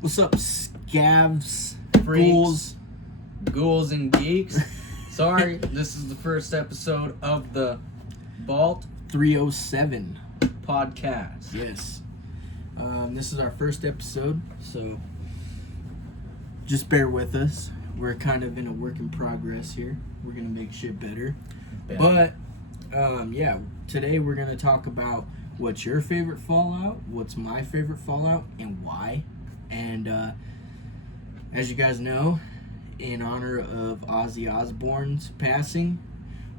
What's up, scavs, Freaks, ghouls, and geeks? Sorry, this is the first episode of the VAULT307 podcast. Yes. This is our first episode, so just bear with us. We're kind of in a work in progress here. We're going to make shit better. But, today we're going to talk about what's your favorite Fallout, what's my favorite Fallout, and why. And as you guys know, in honor of Ozzy Osbourne's passing,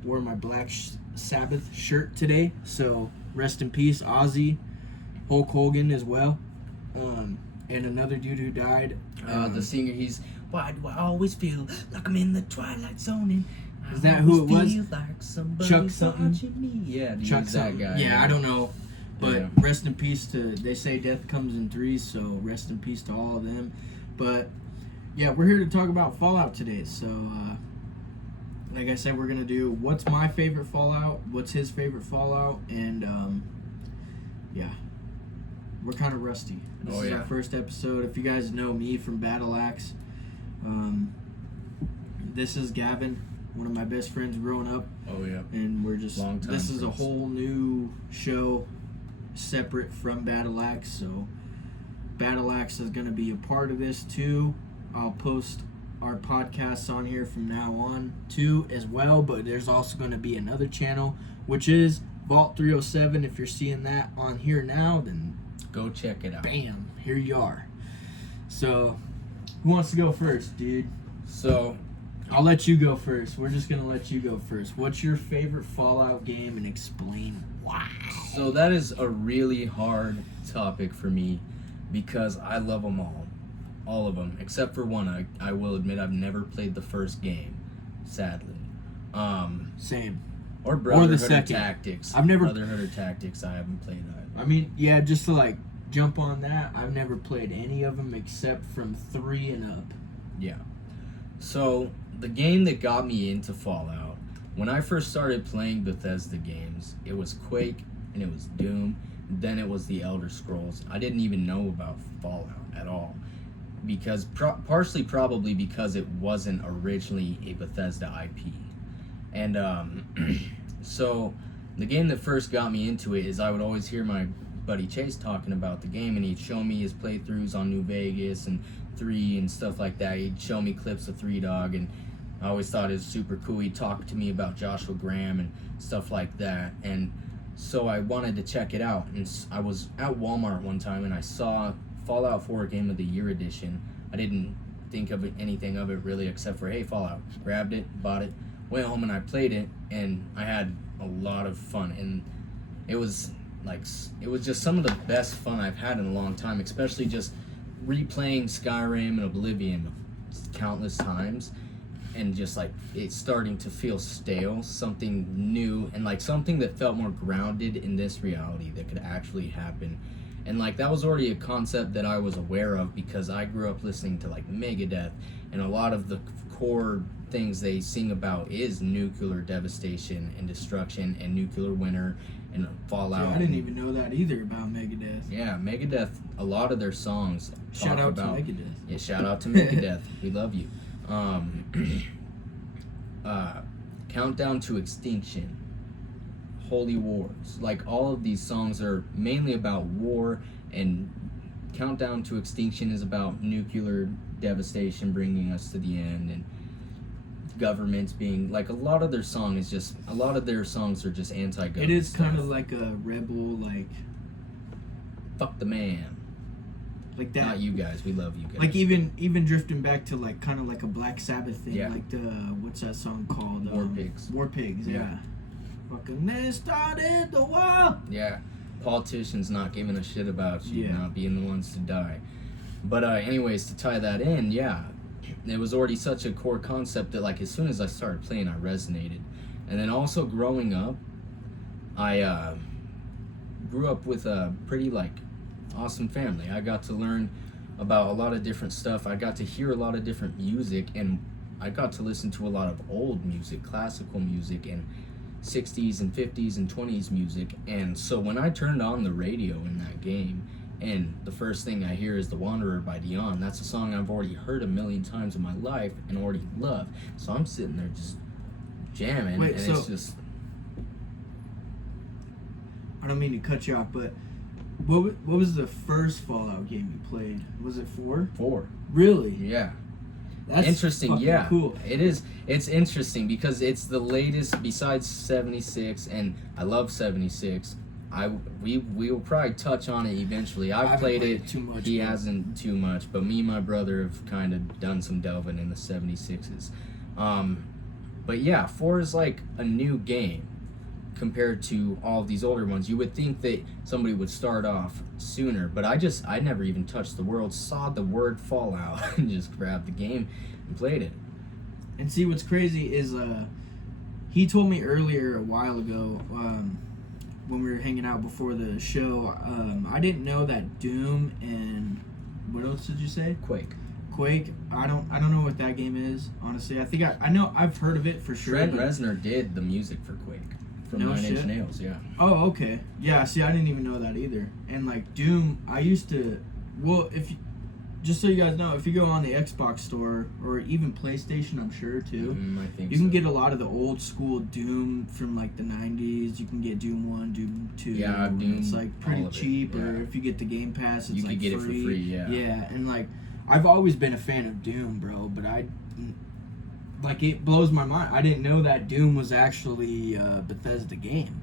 wore my Black Sabbath shirt today. So rest in peace, Ozzy. Hulk Hogan as well. And another dude who died. The singer, why do I always feel like I'm in the Twilight Zone? And Is that who it was? Like Chuck something? Me. Yeah, Chuck that something. guy. Yeah, I don't know. But Yeah. rest in peace to, they say death comes in threes, so rest in peace to all of them. But, yeah, we're here to talk about Fallout today. So, like I said, we're going to do what's my favorite Fallout, what's his favorite Fallout, and, we're kind of rusty. This is our first episode. If you guys know me from Battle Axe, this is Gavin, one of my best friends growing up. Oh, yeah. And we're just, Long time this is a friends. whole new show separate from Battle Axe, so Battle Axe is going to be a part of this too. I'll post our podcasts on here from now on too as well, but there's also going to be another channel, which is VAULT307. If you're seeing that on here now, then Go check it out. bam, here you are. So, who wants to go first, dude? So, I'll let you go first. We're just going to let you go first. What's your favorite Fallout game and explain why? So that is a really hard topic for me because I love them all of them, except for one. I will admit I've never played the first game, sadly. Same. Or Brotherhood second. or Tactics. I've never- Brotherhood or Tactics. I haven't played that. I mean, yeah, just to like jump on that, I've never played any of them except from 3 and up. Yeah. So the game that got me into Fallout, when I first started playing Bethesda games, it was Quake and it was Doom. Then it was the Elder Scrolls. I didn't even know about Fallout at all, because partially probably because it wasn't originally a Bethesda IP. And so the game that first got me into it is I would always hear my buddy Chase talking about the game, and he'd show me his playthroughs on New Vegas and 3 and stuff like that. He'd show me clips of 3 Dog, and I always thought it was super cool. He'd talk to me about Joshua Graham and stuff like that. And so I wanted to check it out. And I was at Walmart one time and I saw Fallout 4 Game of the Year edition. I didn't think of anything of it really except for, hey, Fallout. Grabbed it, bought it, went home and I played it, and I had a lot of fun. And it was just some of the best fun I've had in a long time, especially just replaying Skyrim and Oblivion countless times, and just like it's starting to feel stale, something new, and like something that felt more grounded in this reality that could actually happen. And like that was already a concept that I was aware of because I grew up listening to like Megadeth, and a lot of the core things they sing about is nuclear devastation and destruction and nuclear winter and Fallout. Yeah, I didn't even know that either about Megadeth. Yeah, Megadeth, a lot of their songs Shout out about, to Megadeth. Yeah, shout out to Megadeth. We love you. Countdown to Extinction, Holy Wars. Like all of these songs are mainly about war, and Countdown to Extinction is about nuclear devastation bringing us to the end, and governments being like a lot of their songs are just anti-government. It is stuff. kind of like a rebel, like Fuck the man. that. Not you guys. We love you guys. Like even drifting back to like kind of like a Black Sabbath thing, Yeah. like the what's that song called? War Pigs. War Pigs, yeah. Fucking they started the war. Yeah, politicians not giving a shit about you, Yeah. not being the ones to die. But anyways, to tie that in, yeah, it was already such a core concept that like as soon as I started playing, I resonated. And then also growing up, I grew up with a pretty like awesome family. I got to learn about a lot of different stuff. I got to hear a lot of different music, and I got to listen to a lot of old music, classical music, and 60s and 50s and 20s music. And so when I turned on the radio in that game, and the first thing I hear is The Wanderer by Dion. That's a song I've already heard a million times in my life and already love. So I'm sitting there just jamming, Wait, and so it's just... I don't mean to cut you off, but what was the first Fallout game you played? Was it 4? 4. Really? Yeah. That's Interesting, fucking yeah. cool. It is. It's interesting because it's the latest besides 76, and I love 76. We will probably touch on it eventually. I've played it too much. He hasn't too much, but me and my brother have kind of done some delving in the 76s. But yeah, 4 is like a new game compared to all of these older ones. You would think that somebody would start off sooner, but I never even touched the world, saw the word Fallout, and just grabbed the game and played it. And see, what's crazy is he told me earlier a while ago when we were hanging out before the show, I didn't know that Doom and what else did you say? Quake. I don't know what that game is, honestly. I think I know I've heard of it for sure. Trent Reznor did the music for Quake from No 9 Inch shit. Nails, yeah. Oh, okay. Yeah, see, I didn't even know that either. And like Doom, I used to, well, just so you guys know, if you go on the Xbox store or even PlayStation, I'm sure too, I think you can so. get a lot of the old school Doom from like the 90s. You can get Doom 1, Doom 2. Yeah, Doom, it's like pretty all of it, cheap, yeah. or if you get the Game Pass, it's You like could get free. it for free, yeah. Yeah, and like I've always been a fan of Doom, bro, but like it blows my mind. I didn't know that Doom was actually a Bethesda game.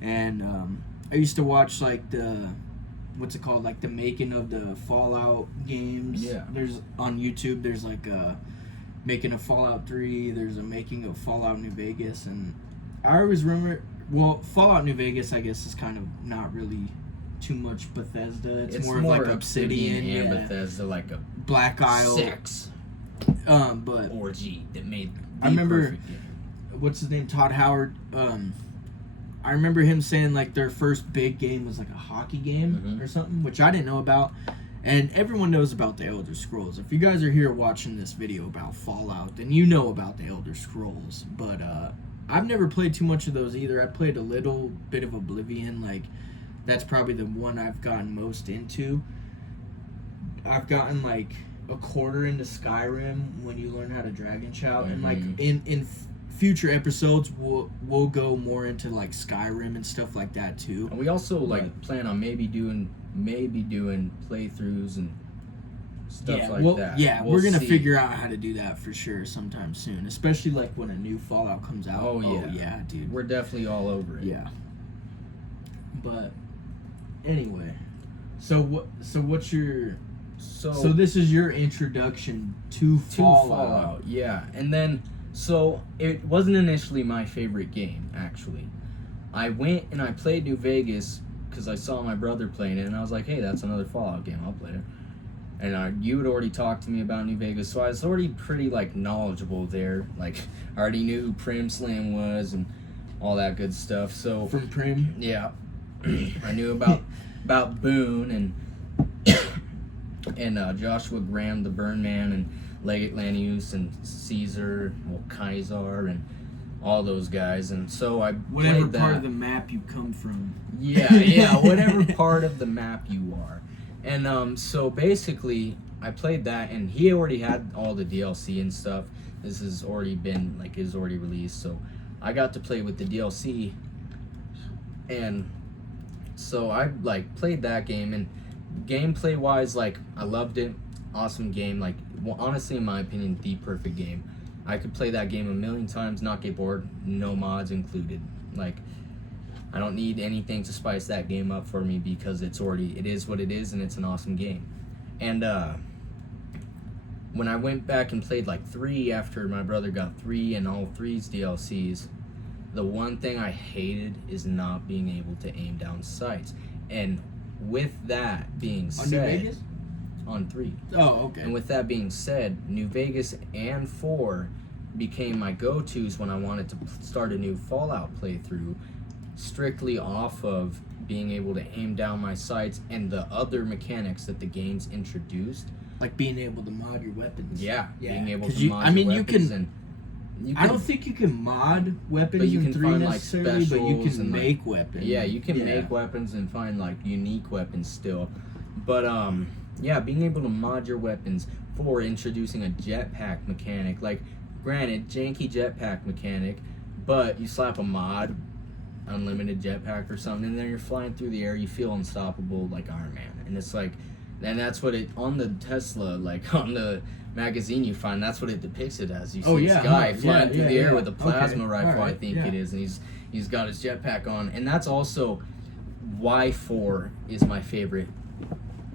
And I used to watch like the like the making of the Fallout games. Yeah. There's on YouTube. There's like a making of Fallout 3. There's a making of Fallout New Vegas, and I always remember. Well, Fallout New Vegas, I guess, is kind of not really too much Bethesda. It's more of like Obsidian and yeah. Bethesda, like a Black Isle. sex But orgy that made. I remember. perfect game. What's his name? Todd Howard. I remember him saying like their first big game was like a hockey game or something, which I didn't know about. And everyone knows about the Elder Scrolls. If you guys are here watching this video about Fallout, then you know about the Elder Scrolls. But I've never played too much of those either. I played a little bit of Oblivion. Like that's probably the one I've gotten most into. I've gotten like a quarter into Skyrim when you learn how to Dragon Shout, and like in future episodes we'll go more into like Skyrim and stuff like that too. And we also like plan on maybe doing playthroughs and stuff that. Yeah, We'll we're gonna see. figure out how to do that for sure sometime soon, especially like when a new Fallout comes out. Oh yeah, dude. We're definitely all over it. Yeah. But anyway, so what's your so this is your introduction to Fallout. Yeah, and then so it wasn't initially my favorite game actually. I went and I played New Vegas because I saw my brother playing it, and I was like, hey, that's another Fallout game. I'll play it. And you had already talked to me about New Vegas, so I was already pretty like knowledgeable there. Like I already knew who Prim Slam was and all that good stuff. So From Prim. yeah, I knew about Boone and Joshua Graham, the Burn Man, and Legate Lanius and Caesar, Kaiser, and all those guys. And so I Whatever played that. part of the map you come from. Yeah, whatever part of the map you are. And so basically, I played that, and he already had all the DLC and stuff. This has already been, like, is already released, so I got to play with the DLC. And so I, like, played that game, and gameplay-wise, like, I loved it. Awesome game. Like, well, honestly, in my opinion, the perfect game. I could play that game a million times, not get bored, no mods included. Like, I don't need anything to spice that game up for me because it is what it is, and it's an awesome game. And when I went back and played like 3 after my brother got 3 and all 3's DLCs, the one thing I hated is not being able to aim down sights. And with that being said, On New Vegas? On 3. Oh, okay. And with that being said, New Vegas and 4 became my go-tos when I wanted to start a new Fallout playthrough, strictly off of being able to aim down my sights and the other mechanics that the game's introduced. Like being able to mod your weapons. Yeah, being able to 'Cause mod your weapons. I don't think you can mod weapons but you in can 3 find, like, necessarily, but you specials can and, like, make weapons. Yeah, you can make weapons and find like unique weapons still. But yeah, being able to mod your weapons for introducing a jetpack mechanic. Like, granted, janky jetpack mechanic, but you slap a mod, unlimited jetpack or something, and then you're flying through the air, you feel unstoppable like Iron Man. And it's like, and that's what it, on the Tesla, like on the magazine you find, that's what it depicts it as. You see this guy flying through the air with a plasma rifle, I think it is, and he's got his jetpack on. And that's also why 4 is my favorite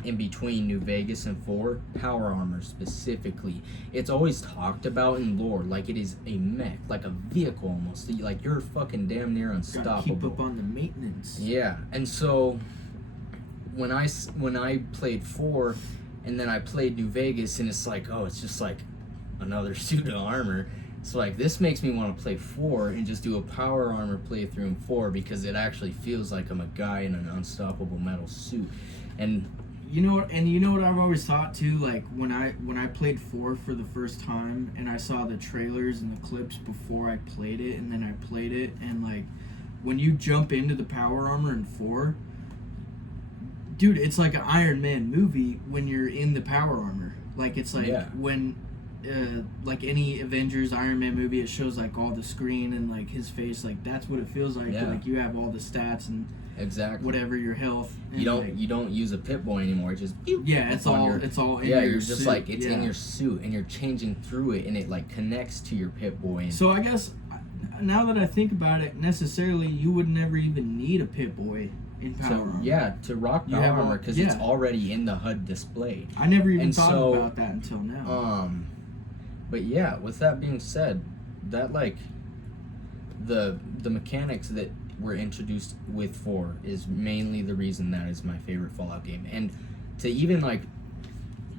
in between New Vegas and 4, power armor specifically. It's always talked about in lore like it is a mech, like a vehicle almost. Like you're fucking damn near unstoppable. Gotta keep up on the maintenance. Yeah, and so when I played 4, and then I played New Vegas, and it's like, oh, it's just like another suit of armor. So like this makes me want to play 4 and just do a power armor playthrough in 4 because it actually feels like I'm a guy in an unstoppable metal suit. And you know what I've always thought too, like when I played 4 for the first time and I saw the trailers and the clips before I played it, and then I played it, and like when you jump into the power armor in 4, dude, it's like an Iron Man movie when you're in the power armor. Like it's like when like any Avengers Iron Man movie, it shows like all the screen and like his face, like that's what it feels like. Like you have all the stats and whatever your health. You don't use a Pip-Boy anymore. It's just it's all in your you're just suit. like it's in your suit and you're changing through it and it like connects to your Pip-Boy. So I guess now that I think about it, necessarily you would never even need a Pip-Boy in power armor. Yeah, to rock power armor because it's already in the HUD display. I never even thought about that until now. But yeah, with that being said, that like the mechanics that were introduced with 4 is mainly the reason that is my favorite Fallout game. And to even like,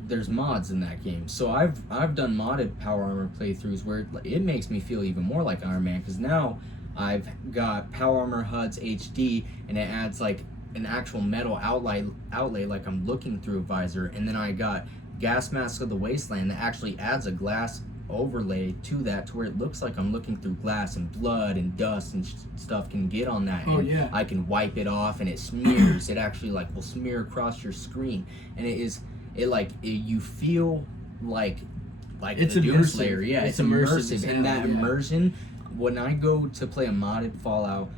there's mods in that game. So I've done modded power armor playthroughs where it makes me feel even more like Iron Man because now I've got power armor HUDs HD and it adds like an actual metal outlay like I'm looking through a visor, and then I got Gas Mask of the Wasteland that actually adds a glass overlay to that to where it looks like I'm looking through glass, and blood and dust and stuff can get on that. I can wipe it off and it smears. It actually like will smear across your screen, and you feel like it's a Doom immersive. Slayer. Yeah, it's immersive. And that immersion, when I go to play a modded Fallout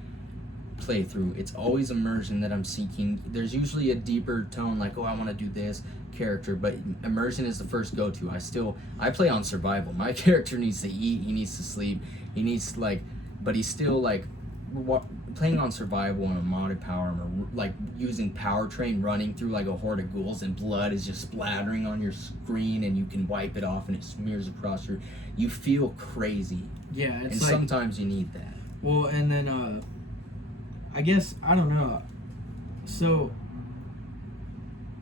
playthrough, it's always immersion that I'm seeking. There's usually a deeper tone like, oh, I want to do this character, but immersion is the first go-to. I play on survival. My character needs to eat, he needs to sleep, he needs to but he's still like playing on survival on a modded power armor, like using powertrain, running through like a horde of ghouls and blood is just splattering on your screen and you can wipe it off and it smears across you feel crazy. Yeah, it's and like, sometimes you need that. Well, and then I guess, I don't know, so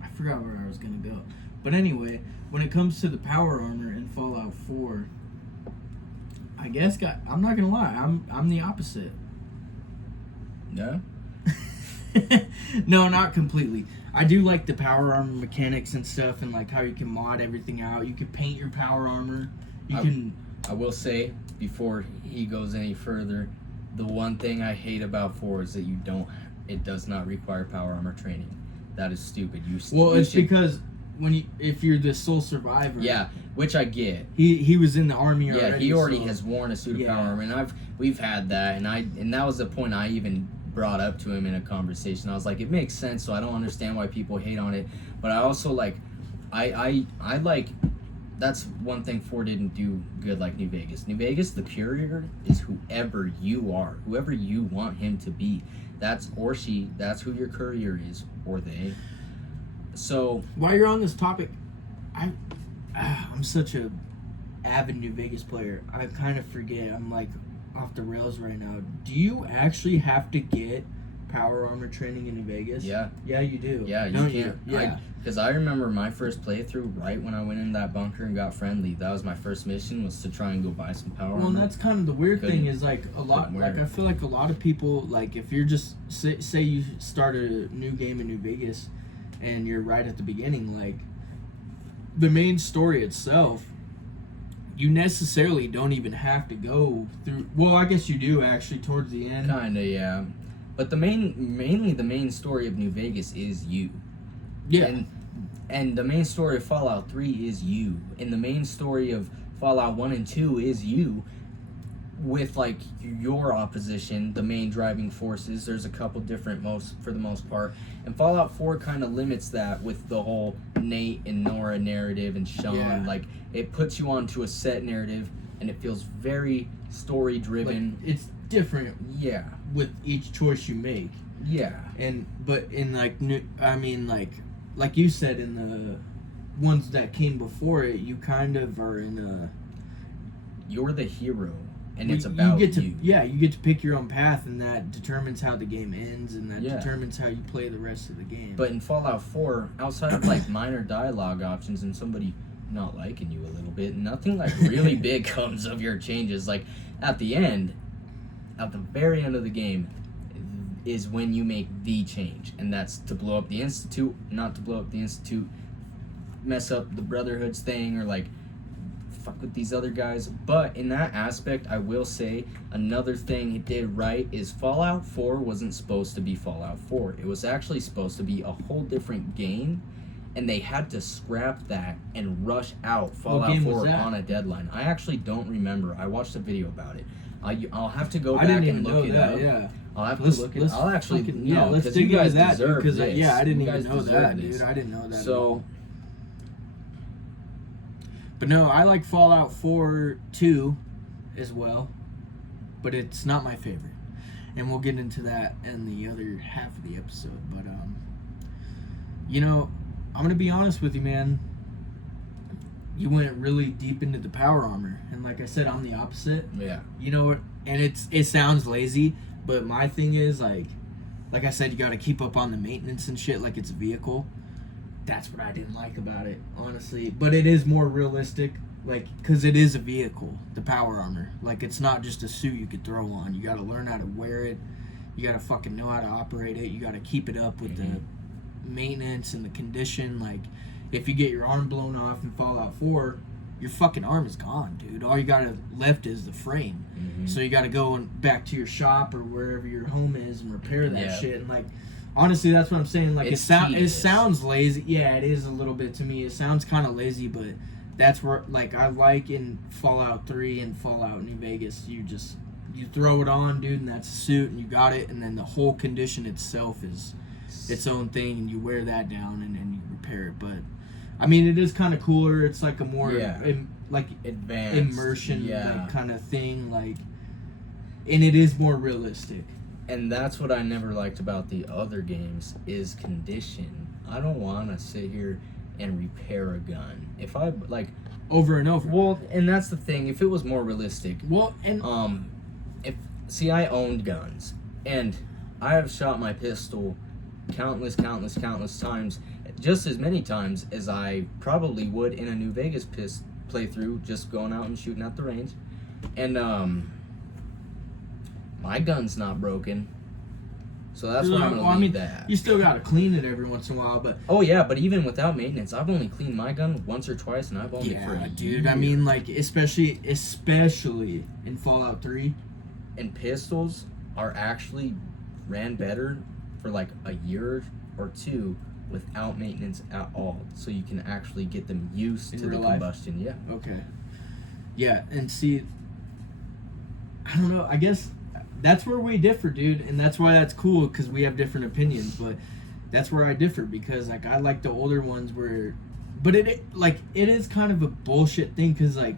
I forgot where I was gonna go, but anyway, when it comes to the power armor in Fallout 4, I guess I'm not gonna lie, I'm the opposite. No? No, not completely. I do like the power armor mechanics and stuff, and like how you can mod everything out. You can paint your power armor. I will say, before he goes any further, the one thing I hate about 4 is that it does not require power armor training. That is stupid. Because if you're the sole survivor. Yeah, which I get. He was in the army already. Yeah, he already has worn a suit of power armor, and we've had that, and that was the point I even brought up to him in a conversation. I was like, it makes sense, so I don't understand why people hate on it, but I also like, I like, that's one thing 4 didn't do good like New Vegas. New Vegas, the courier is whoever you are, whoever you want him to be. That's who your courier is, or they. So while you're on this topic, I'm such a avid New Vegas player. I kind of forget. I'm like off the rails right now. Do you actually have to get power armor training in New Vegas? Yeah. Yeah, you do. Yeah, you can't. Yeah. Because I remember my first playthrough, right when I went in that bunker and got friendly, that was my first mission, was to try and go buy some power armor. Well, and that's kind of the weird thing is like I feel like a lot of people, like if you're just, say you start a new game in New Vegas and you're right at the beginning, like the main story itself, you necessarily don't even have to go through. Well, I guess you do actually towards the end. Kinda, yeah. But mainly the main story of New Vegas is you. Yeah. And And the main story of Fallout 3 is you. And the main story of Fallout 1 and 2 is you. With, like, your opposition, the main driving forces. There's a couple different, for the most part. And Fallout 4 kind of limits that with the whole Nate and Nora narrative and Sean. Yeah. Like, it puts you onto a set narrative, and it feels very story-driven. Like, it's different Yeah. with each choice you make. Yeah. But in, like, like you said, in the ones that came before it, you kind of are in a... You're the hero. And it's about you. Yeah, you get to pick your own path, and that determines how the game ends, and that Yeah. determines how you play the rest of the game. But in Fallout 4, outside of like minor dialogue options and somebody not liking you a little bit, nothing like really big comes of your changes. Like at the very end of the game, is when you make the change, and that's to blow up the Institute, not to blow up the Institute, mess up the Brotherhood's thing, or like fuck with these other guys. But in that aspect, I will say another thing it did right is Fallout 4 wasn't supposed to be Fallout 4. It was actually supposed to be a whole different game, and they had to scrap that and rush out Fallout 4 on a deadline. I actually don't remember. I watched a video about it. I'll have to go back and look it up. Yeah. I'll have to look it. I'll actually let's because dig you guys into that, deserve because this. I didn't You even guys know deserve that, this. dude. I didn't know that. So. But no, I like Fallout 4 too, as well. But it's not my favorite, and we'll get into that in the other half of the episode. But I'm gonna be honest with you, man. You went really deep into the power armor, and like I said, I'm the opposite. Yeah. And it sounds lazy, but my thing is like I said, you got to keep up on the maintenance and shit like it's a vehicle. That's what I didn't like about it, honestly. But it is more realistic, like, because it is a vehicle, the power armor. Like, it's not just a suit you could throw on. You got to learn how to wear it. You got to fucking know how to operate it. You got to keep it up with the maintenance and the condition. Like, if you get your arm blown off in Fallout 4, your fucking arm is gone, dude. All you got left is the frame. Mm-hmm. So you got to go back to your shop or wherever your home is and repair that shit. And, like, honestly, that's what I'm saying. Like, it sounds lazy. Yeah, it is a little bit to me. It sounds kind of lazy, but that's where, like, I like in Fallout 3 and Fallout New Vegas, you throw it on, dude, and that's a suit, and you got it, and then the whole condition itself is its own thing, and you wear that down, and then you repair it. But, I mean, it is kind of cooler. It's like a more, advanced immersion kind of thing, like, and it is more realistic. And that's what I never liked about the other games is condition. I don't want to sit here and repair a gun. If I over and over. Well, and that's the thing. If it was more realistic. Well, and I owned guns, and I have shot my pistol countless times, just as many times as I probably would in a New Vegas playthrough, just going out and shooting at the range, and my gun's not broken, so that's why I'm gonna leave that. You still gotta clean it every once in a while, but but even without maintenance, I've only cleaned my gun once or twice, and I've only for a dude. year. I mean, like especially in Fallout 3, and pistols are actually ran better for like a year or two without maintenance at all, so you can actually get them used to the combustion. Yeah. Okay. Yeah, and see, I don't know. I guess that's where we differ, dude, and that's why that's cool, because we have different opinions. But that's where I differ, because like I like the older ones but it is kind of a bullshit thing, because like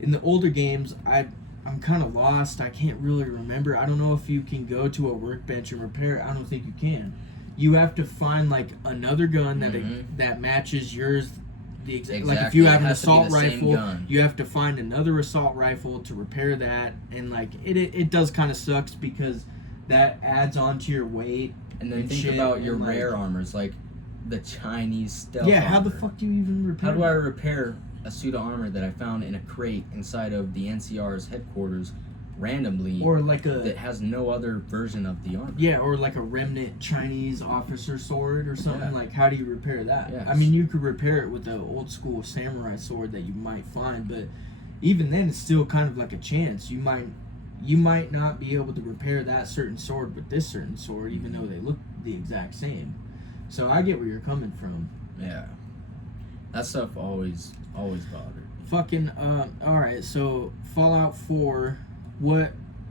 in the older games, I'm kind of lost. I can't really remember. I don't know if you can go to a workbench and repair it. I don't think you can. You have to find like another gun that matches yours. Like if you have an assault rifle, you have to find another assault rifle to repair that, and like it does kind of sucks, because that adds on to your weight. And then think about your rare armors, like the Chinese stealth. Yeah, how the fuck do you even repair? How do I repair a suit of armor that I found in a crate inside of the NCR's headquarters randomly, or that has no other version of the armor? Yeah, or like a remnant Chinese officer sword or something. Yeah. Like, how do you repair that? Yes. I mean, you could repair it with the old school samurai sword that you might find, but even then, it's still kind of like a chance. You might not be able to repair that certain sword with this certain sword, even though they look the exact same. So I get where you're coming from. Yeah. That stuff always bothered. Fucking all right. So Fallout 4.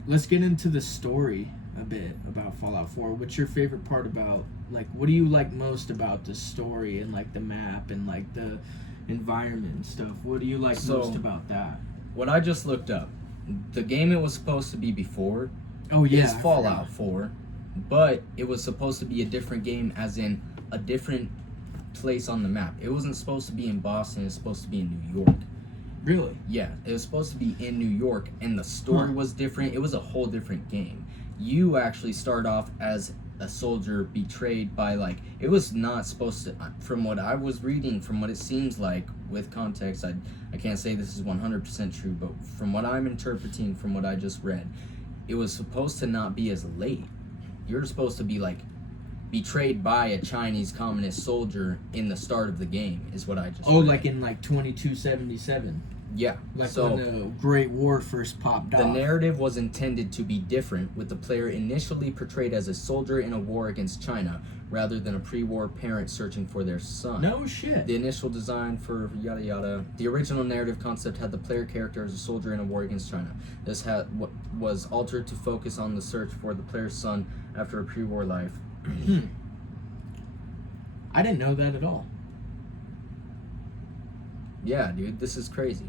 Let's get into the story a bit about Fallout 4. What's your favorite part about, like, what do you like most about the story and like the map and like the environment and stuff? What do you like most about that? What I just looked up, the game it was supposed to be before is I Fallout forgot. 4, but it was supposed to be a different game, as in a different place on the map. It wasn't supposed to be in Boston, it was supposed to be in New York. Really? Yeah, it was supposed to be in New York, and the story was different. It was a whole different game. You actually start off as a soldier betrayed by, like, it was not supposed to, from what I was reading, from what it seems like, with context, I can't say this is 100% true, but from what I'm interpreting, from what I just read, it was supposed to not be as late. You're supposed to be, like, betrayed by a Chinese communist soldier in the start of the game, is what I just read. Like in like 2277. Yeah. Like so, when the Great War first popped off. the narrative was intended to be different, with the player initially portrayed as a soldier in a war against China, rather than a pre-war parent searching for their son. No shit. The initial design for yada yada. The original narrative concept had the player character as a soldier in a war against China. This was altered to focus on the search for the player's son after a pre-war life. I didn't know that at all. Yeah, dude, this is crazy.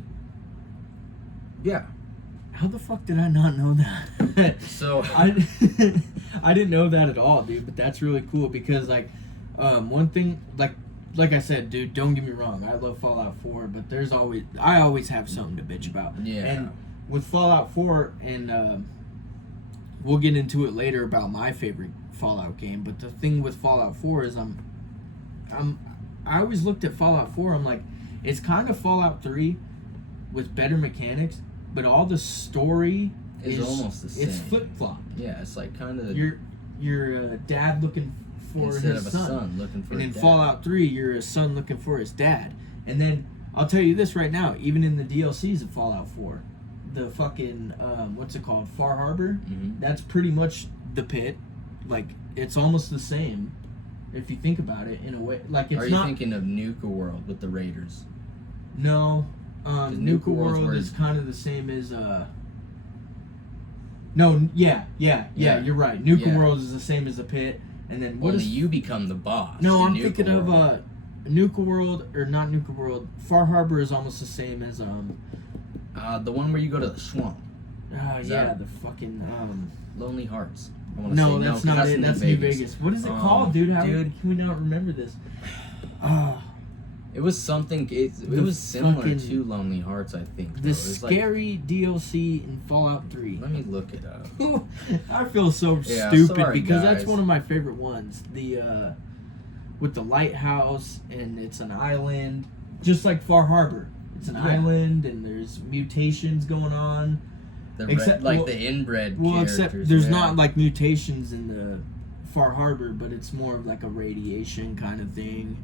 Yeah. How the fuck did I not know that? So I didn't know that at all, dude. But that's really cool because, like, one thing, like I said, dude, don't get me wrong, I love Fallout 4, but I always have something to bitch about. Yeah. And with Fallout 4, and we'll get into it later about my favorite Fallout game. But the thing with Fallout 4 is I always looked at Fallout 4. I'm like, it's kind of Fallout 3 with better mechanics, but all the story is almost the same. It's flip flop. Yeah, it's like kind of your dad looking for instead his of a son. son looking for And a in dad. Fallout 3, you're a son looking for his dad. And then I'll tell you this right now, even in the DLCs of Fallout 4, the fucking what's it called, Far Harbor, that's pretty much the pit. Like, it's almost the same if you think about it in a way. Like, it's Are you not thinking of Nuka World with the Raiders? No, Nuka World is kind of the same as no, yeah, you're right. Nuka World is the same as the pit, and then Only you become the boss. No, in I'm Nuka thinking World. of Nuka World, or not Nuka World. Far Harbor is almost the same as the one where you go to the swamp. yeah, that- the fucking Lonely Hearts. I wanna No, say that's 'cause not it. That's New Vegas. What is it called, dude? How dude. can we not remember this? It was something. It The was similar fucking- to Lonely Hearts, I think. though. The It was like- scary DLC in Fallout 3. let me look it up. I feel so Yeah, stupid sorry, because guys. that's one of my favorite ones. The with the lighthouse, and it's an island, just like Far Harbor. It's an island, and there's mutations going on. The inbred. Except characters, there's yeah. not like mutations in the Far Harbor, but it's more of like a radiation kind of thing.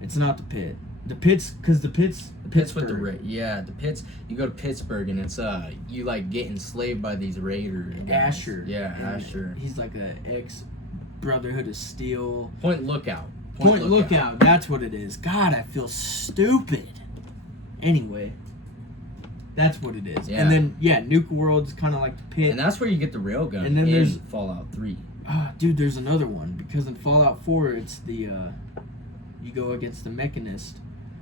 It's not the pit. The pit's because the pit's Pittsburgh. With the pits. You go to Pittsburgh and it's you like get enslaved by these raiders. guys. Asher. Yeah, And Asher. He's like a ex Brotherhood of Steel. Point Lookout. Point Lookout. That's what it is. God, I feel stupid. Anyway, that's what it is. Yeah. And then Nuka World's kind of like the pit. And that's where you get the railgun. And then in there's- Fallout 3. Dude, there's another one because in Fallout 4 it's the you go against the Mechanist.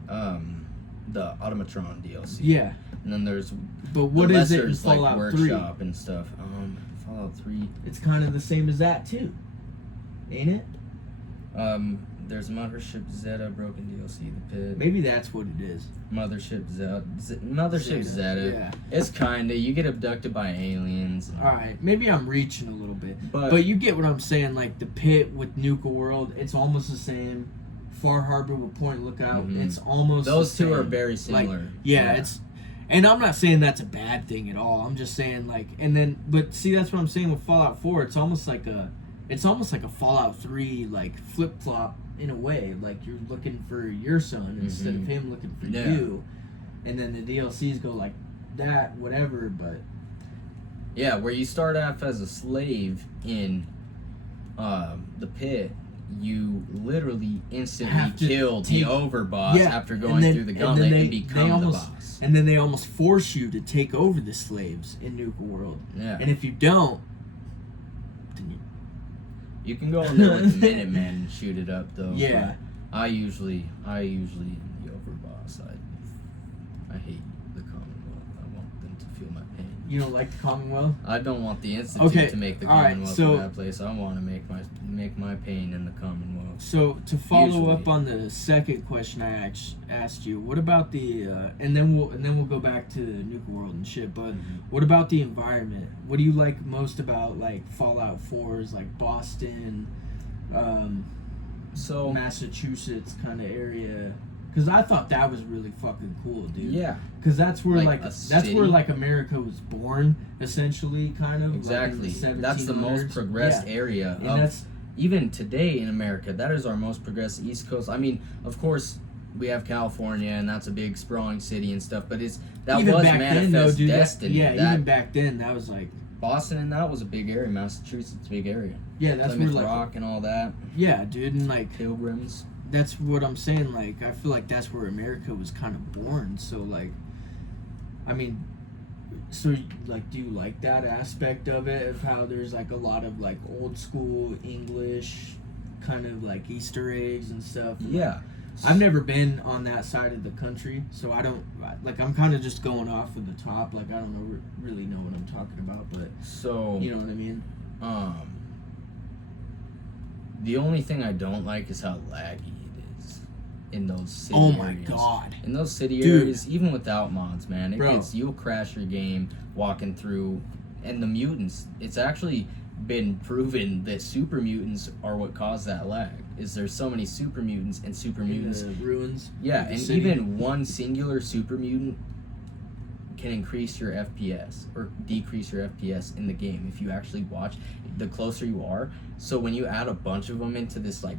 The Automatron DLC. Yeah. And then there's But what the is it in Lesser's, like, Fallout 3? workshop and stuff. Fallout 3. It's kind of the same as that too, ain't it? There's Mothership Zeta Broken DLC, the pit. Maybe that's what it is. Mothership Zeta. Yeah. It's kinda, you get abducted by aliens. All right, maybe I'm reaching a little bit, But- but you get what I'm saying. Like the pit with Nuka World, it's almost the same. Far Harbor with Point Lookout, it's almost Those the two same. are very similar. Like, yeah, it's, and I'm not saying that's a bad thing at all. I'm just saying like, and then, but see, that's what I'm saying with Fallout 4. It's almost like a Fallout 3 like flip flop in a way. Like you're looking for your son instead of him looking for you, and then the DLCs go like that, whatever. But yeah, where you start off as a slave in the pit, you literally instantly Have to kill the take- overboss yeah, after and going then- through the and gauntlet then and they become almost- the boss. And then they almost force you to take over the slaves in Nuka World. Yeah. And if you don't, then You can go in there with the Minutemen and shoot it up though. Yeah. But I usually am the overboss. I hate the Commonwealth. I want them to feel my pain. you don't like the Commonwealth. I don't want the Institute Okay, to make the all right, Commonwealth so- a bad place. I want to make my pain in the Commonwealth. So to follow Usually. up on the second question I asked you, what about the and then we'll go back to Nuka World and shit. But what about the environment? What do you like most about like Fallout 4's like Boston, So Massachusetts kind of area? Because I thought that was really fucking cool, dude. yeah, Because that's where Like a that's city? where like America was born, essentially, kind of. exactly. Like in the That's the most 1700s. progressed Yeah. area And of that's even today in America. That is our most progressed East Coast. I mean, of course, we have California, and that's a big sprawling city and stuff. But that even was back manifest then, though, dude. destiny. Yeah, that even back then, that was like. Boston and that was a big area. Massachusetts, big area. Yeah, that's Plymouth where like Rock and all that. yeah, dude, and like Pilgrims. that's what I'm saying. Like I feel like that's where America was kind of born. So like, I mean, so like, do you like that aspect of it? Of how there's like a lot of like old school English, kind of like Easter eggs and stuff. Yeah. I've never been on that side of the country, so I don't like. I'm kind of just going off of the top. Like I don't know really know what I'm talking about, but So you know what I mean. The only thing I don't like is how laggy it is in those city Oh my areas. god. In those city Dude. areas, even without mods, man, Bro. you'll crash your game walking through. And the mutants, it's actually been proven that super mutants are what cause that lag. Is there's so many super mutants and super mutants. In the ruins. Yeah, of the and city. even one singular super mutant can increase your FPS or decrease your FPS in the game if you actually watch. The closer you are, so when you add a bunch of them into this, like,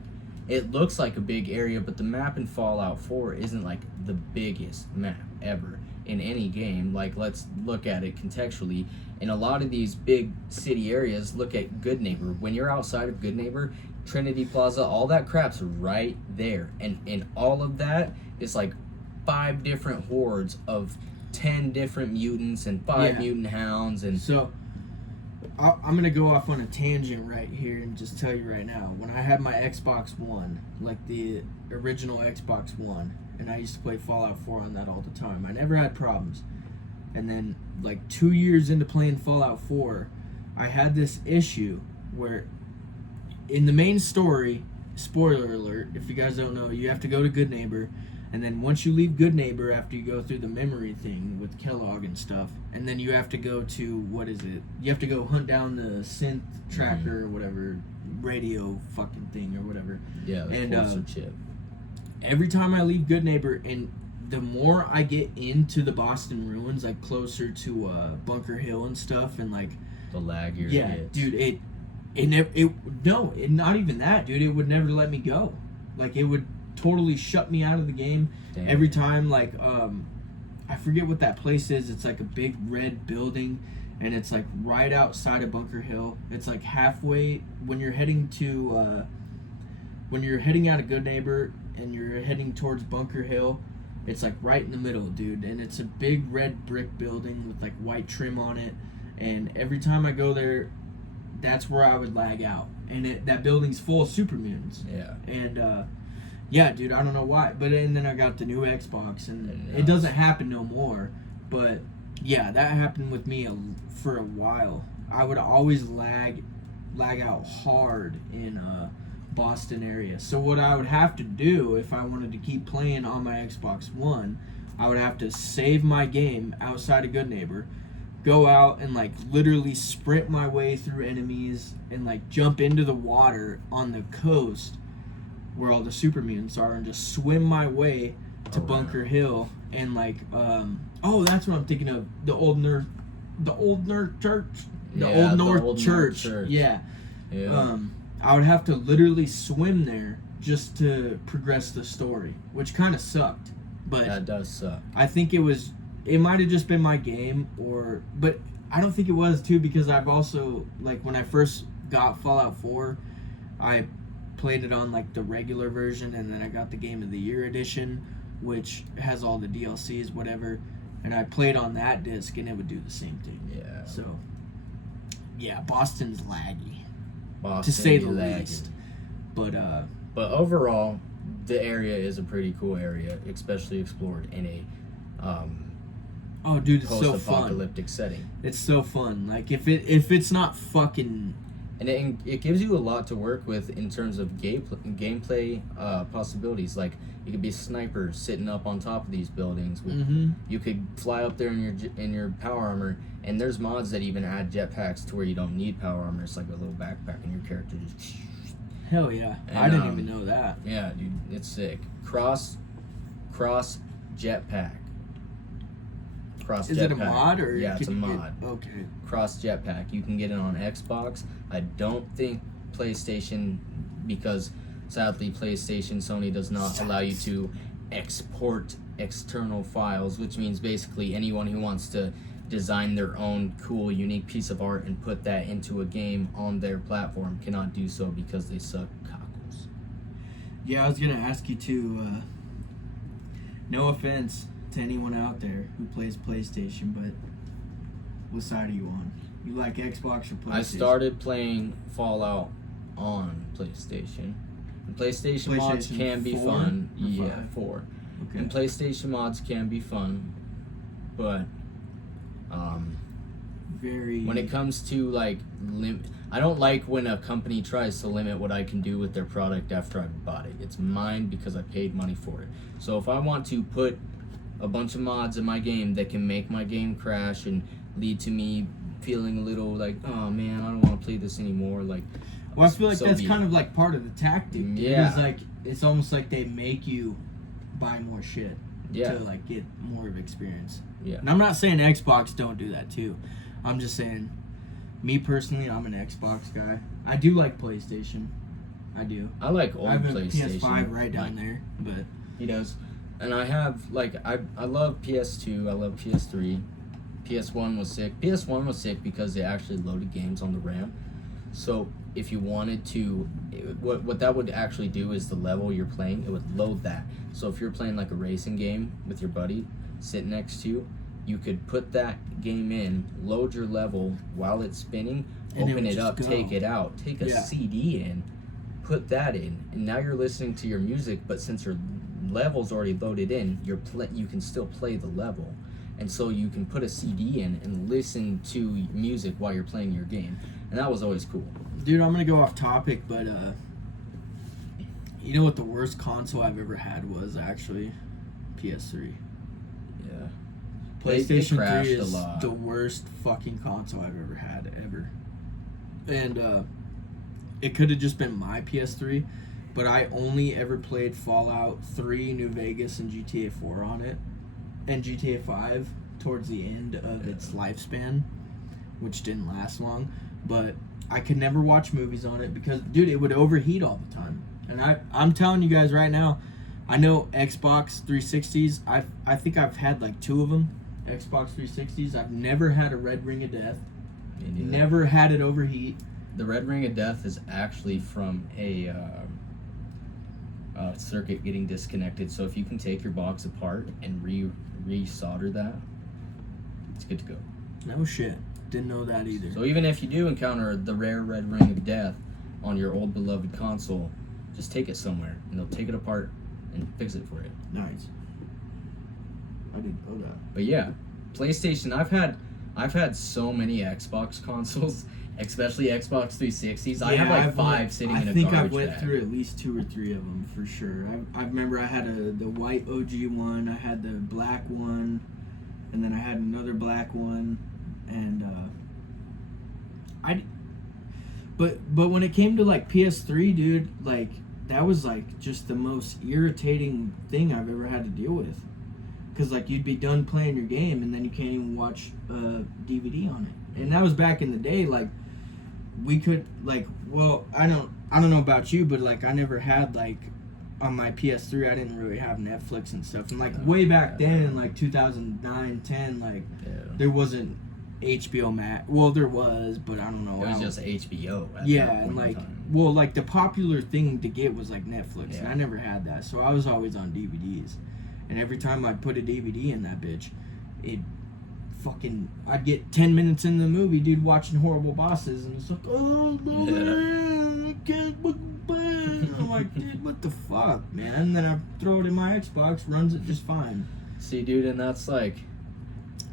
it looks like a big area, but the map in Fallout 4 isn't like the biggest map ever in any game. Like, let's look at it contextually. In a lot of these big city areas, look at Good Neighbor. When you're outside of Good Neighbor, Trinity Plaza, all that crap's right there, and in all of that is like 5 different hordes of 10 different mutants and 5 Yeah. mutant hounds. And So, I'm gonna go off on a tangent right here and just tell you right now. When I had my Xbox One, like the original Xbox One, and I used to play Fallout 4 on that all the time, I never had problems. And then, like 2 years into playing Fallout 4, I had this issue where, in the main story, spoiler alert, if you guys don't know, you have to go to Good Neighbor. And then once you leave Good Neighbor, after you go through the memory thing with Kellogg and stuff, and then you have to go to, what is it? You have to go hunt down the synth tracker or whatever, radio fucking thing or whatever. yeah, the And, Corsa chip. Every time I leave Good Neighbor, and the more I get into the Boston ruins, like closer to Bunker Hill and stuff, and like, The laggier yeah, it dude, not even that, dude. It would never let me go. Like, it would totally shut me out of the game. Damn. Every time, like, I forget what that place is. It's like a big red building, and it's like right outside of Bunker Hill. It's like halfway when you're heading to, when you're heading out of Good Neighbor and you're heading towards Bunker Hill. It's like right in the middle, dude, and it's a big red brick building with like white trim on it. And every time I go there, that's where I would lag out. And that building's full of super mutants. Yeah. And yeah, dude, I don't know why. But and then I got the new Xbox, and Yeah. it doesn't happen no more. But yeah, that happened with me for a while. I would always lag out hard in Boston area. So what I would have to do if I wanted to keep playing on my Xbox One, I would have to save my game outside of Good Neighbor, go out and like literally sprint my way through enemies and like jump into the water on the coast where all the super mutants are and just swim my way to Around. Bunker Hill and like oh, that's what I'm thinking of, the old North church. Yeah, Old the North Old church. North Church. Yeah. Yeah. I would have to literally swim there just to progress the story, which kind of sucked. But That does suck. I think it might have just been my game, but I don't think it was too, because I've also, like, when I first got Fallout 4, I played it on like the regular version, and then I got the Game of the Year edition, which has all the DLCs, whatever. And I played on that disc, and it would do the same thing. Yeah. So, yeah, Boston's laggy, Boston to say the lagging. least. But overall, the area is a pretty cool area, especially explored in a oh, dude, it's so fun. post-apocalyptic setting. It's so fun. Like if it's not fucking. And it gives you a lot to work with in terms of gameplay possibilities. Like, you could be a sniper sitting up on top of these buildings. You could fly up there in your power armor, and there's mods that even add jetpacks to where you don't need power armor. It's like a little backpack, and your character just... Hell yeah. And, I didn't even know that. Yeah, dude, it's sick. Cross jetpack. Is it a mod or? Yeah, it's a mod. Okay. Cross jetpack. You can get it on Xbox. I don't think PlayStation, because sadly PlayStation, Sony does not allow you to export external files, which means basically anyone who wants to design their own cool, unique piece of art and put that into a game on their platform cannot do so because they suck cockles. Yeah, I was gonna ask you to. No offense to anyone out there who plays PlayStation, but what side are you on? You like Xbox or PlayStation? I started playing Fallout on PlayStation. And PlayStation mods can be 4 fun. or Yeah, 5? 4. Okay. And PlayStation mods can be fun, but very. when it comes to like I don't like when a company tries to limit what I can do with their product after I've bought it. It's mine because I paid money for it. So if I want to put a bunch of mods in my game that can make my game crash and lead to me feeling a little like, oh man, I don't want to play this anymore. Like, well, I feel like that's kind of like part of the tactic. Dude. Yeah. It's like it's almost like they make you buy more shit Yeah. to like get more of experience. Yeah. And I'm not saying Xbox don't do that too. I'm just saying, me personally, I'm an Xbox guy. I do like PlayStation. I do. I like old I have a PlayStation. PS5 right down there, but He does. And I have, like, I love PS2, I love PS3. PS1 was sick. PS1 was sick because it actually loaded games on the RAM. So if you wanted to, what that would actually do is the level you're playing, it would load that. So if you're playing like a racing game with your buddy sitting next to you, you could put that game in, load your level while it's spinning, And open it would it up, just go. take it out, take a CD in, put that in, and now you're listening to your music, but since your level's already loaded in, you can still play the level. And so you can put a CD in and listen to music while you're playing your game. And that was always cool. dude, I'm gonna go off topic, but you know what the worst console I've ever had was? Actually, PS3. Yeah. PlayStation They crashed 3 a is lot. the worst fucking console I've ever had, ever. And it could have just been my PS3, but I only ever played Fallout 3, New Vegas, and GTA 4 on it. And GTA 5 towards the end of its lifespan, which didn't last long. But I could never watch movies on it because, dude, it would overheat all the time. And I'm telling you guys right now, I know Xbox 360s, I think I've had like 2 of them, Xbox 360s. I've never had a red ring of death. Never had it overheat. The red ring of death is actually from a circuit getting disconnected. So if you can take your box apart and re-solder that, it's good to go. No shit. Didn't know that either. So even if you do encounter the rare red ring of death on your old beloved console, just take it somewhere and they'll take it apart and fix it for you. Nice. I didn't know that. But yeah, PlayStation, I've had so many Xbox consoles, especially Xbox 360s. I have like 5 sitting in a garbage I think I went bag. through at least 2 or 3 of them for sure. I remember I had the white OG one, I had the black one, and then I had another black one, and but when it came to like PS3, dude, like that was like just the most irritating thing I've ever had to deal with. Cause like you'd be done playing your game and then you can't even watch DVD on it. And that was back in the day. Like we could like, well, I don't know about you, but like I never had like on my PS3 I didn't really have Netflix and stuff. And like way back then in like 2009, 10, like there wasn't HBO Max. Well, there was, but I don't know. It was just HBO. Yeah, and like well, like the popular thing to get was like Netflix, and Yeah. I never had that, so I was always on DVDs. And every time I'd put a DVD in that bitch, I'd get 10 minutes in the movie, dude, watching horrible bosses, and it's like, oh, man, I can't. I'm like, dude, what the fuck, man? And then I throw it in my Xbox, runs it just fine. See, dude, and that's like...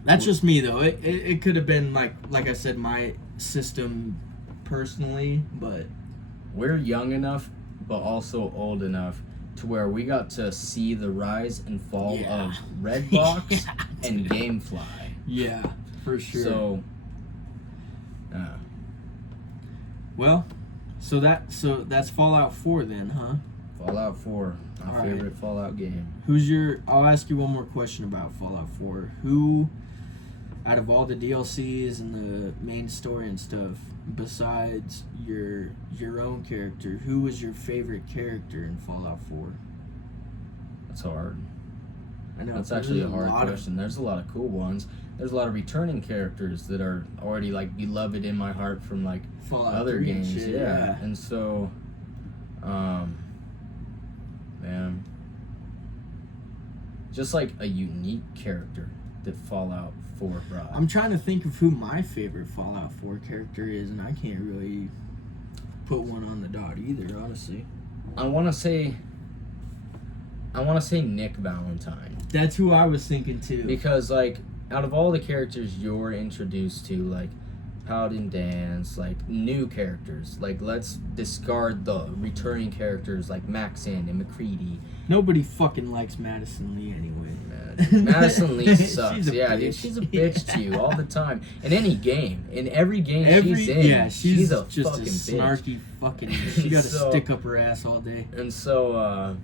That's just me, though. It could have been, like I said, my system personally, but... We're young enough, but also old enough to where we got to see the rise and fall of Redbox and GameFly. Yeah, for sure. So, well, so that's Fallout 4 then, huh? Fallout 4, my All right. favorite Fallout game. I'll ask you one more question about Fallout 4. Who, out of all the DLCs and the main story and stuff, besides your own character, who was your favorite character in Fallout 4? That's hard. I know. That's actually a hard lot question. There's a lot of cool ones. There's a lot of returning characters that are already like beloved in my heart from like Fallout other 3 and games. shit, Yeah. And so, man, just like a unique character that Fallout 4 brought. I'm trying to think of who my favorite Fallout 4 character is, and I can't really put one on the dot either, honestly. I want to say Nick Valentine. That's who I was thinking too. Because, like, out of all the characters you're introduced to, like, Paladin Dance, like, new characters, like, let's discard the returning characters like Maxon and McCready. Nobody fucking likes Madison Lee anyway. Madison Lee sucks. She's a Yeah, dude, bitch. she's a bitch to you all the time. In any game. In every game she's in. Yeah, she's a just fucking a bitch. snarky fucking. She got to So- stick up her ass all day. And so,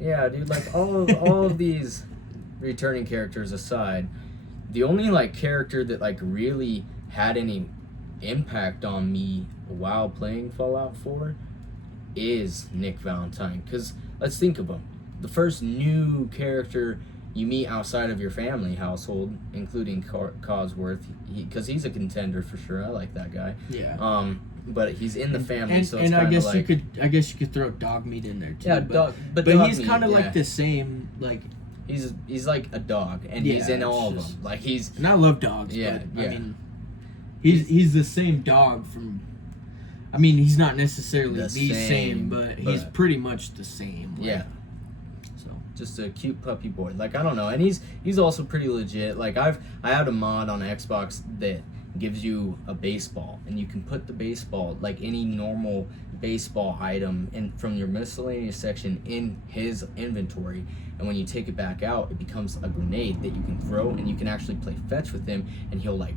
yeah, dude, like all of these returning characters aside, the only like character that like really had any impact on me while playing Fallout 4 is Nick Valentine. Because let's think of him. The first new character you meet outside of your family household, including Cosworth, because he's a contender for sure. I like that guy. Yeah. But he's in the family, and, so it's and I kind of guess like... you could throw dog meat in there too. Yeah, but but he's Dog kind of Meat, like yeah. the same, like. He's like a dog, and he's Yeah, in all of it's just- them. Like he's And I love dogs. Yeah, but, yeah. I mean, he's the same dog from. I mean, he's not necessarily the same, but he's pretty much the same. Like, yeah, So. just a cute puppy boy. Like I don't know, and he's also pretty legit. Like I had a mod on Xbox that gives you a baseball, and you can put the baseball, like any normal baseball item, in from your miscellaneous section in his inventory, and when you take it back out, it becomes a grenade that you can throw, and you can actually play fetch with him, and he'll like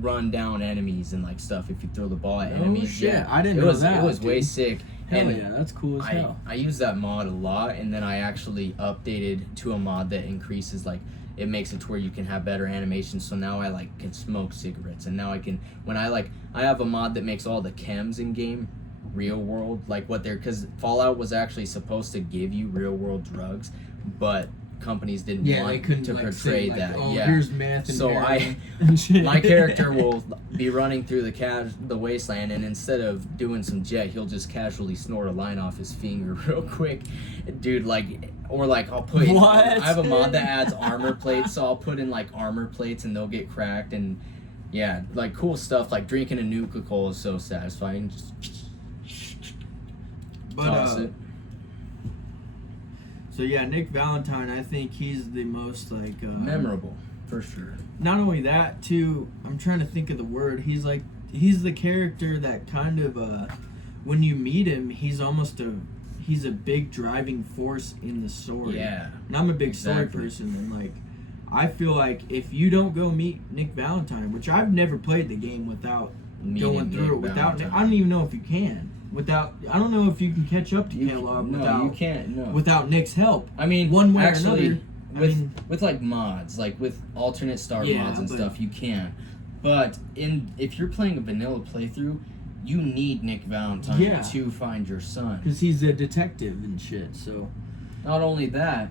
run down enemies and like stuff if you throw the ball at enemies. Oh shit! Yeah. I didn't know that. It was way dude. sick. Hell and yeah, that's cool as hell. I use that mod a lot, and then I actually updated to a mod that increases, like, it makes it to where you can have better animations. So now I like can smoke cigarettes, and now I can, when I have a mod that makes all the chems in game real world, like what they're, because Fallout was actually supposed to give you real world drugs, but companies didn't Yeah, want they couldn't to like, portray say, like, that. Oh, yeah. here's meth and So heroin and shit. My character will be running through the wasteland, and instead of doing some jet, he'll just casually snort a line off his finger real quick, dude. Like, or like I'll put. What? I have a mod that adds armor plates, so I'll put in like armor plates, and they'll get cracked, and yeah, like cool stuff. Like drinking a Nuka-Cola is so satisfying. Just toss it. So yeah, Nick Valentine, I think he's the most like Memorable for sure. Not only that, too, I'm trying to think of the word. He's the character that kind of when you meet him, he's a big driving force in the story. Yeah. And I'm a big story Exactly. person, and like I feel like if you don't go meet Nick Valentine, which I've never played the game without Meeting going through Nick it without Nick, Valentine. I don't even know if you can. I don't know if you can catch up to You Kellogg no, without you can't. No. without Nick's help. I mean, one way actually, or another. with like mods, like with alternate start Yeah, mods and but- stuff, you can. But if you're playing a vanilla playthrough, you need Nick Valentine Yeah. to find your son. Because he's a detective and shit. So Not only that,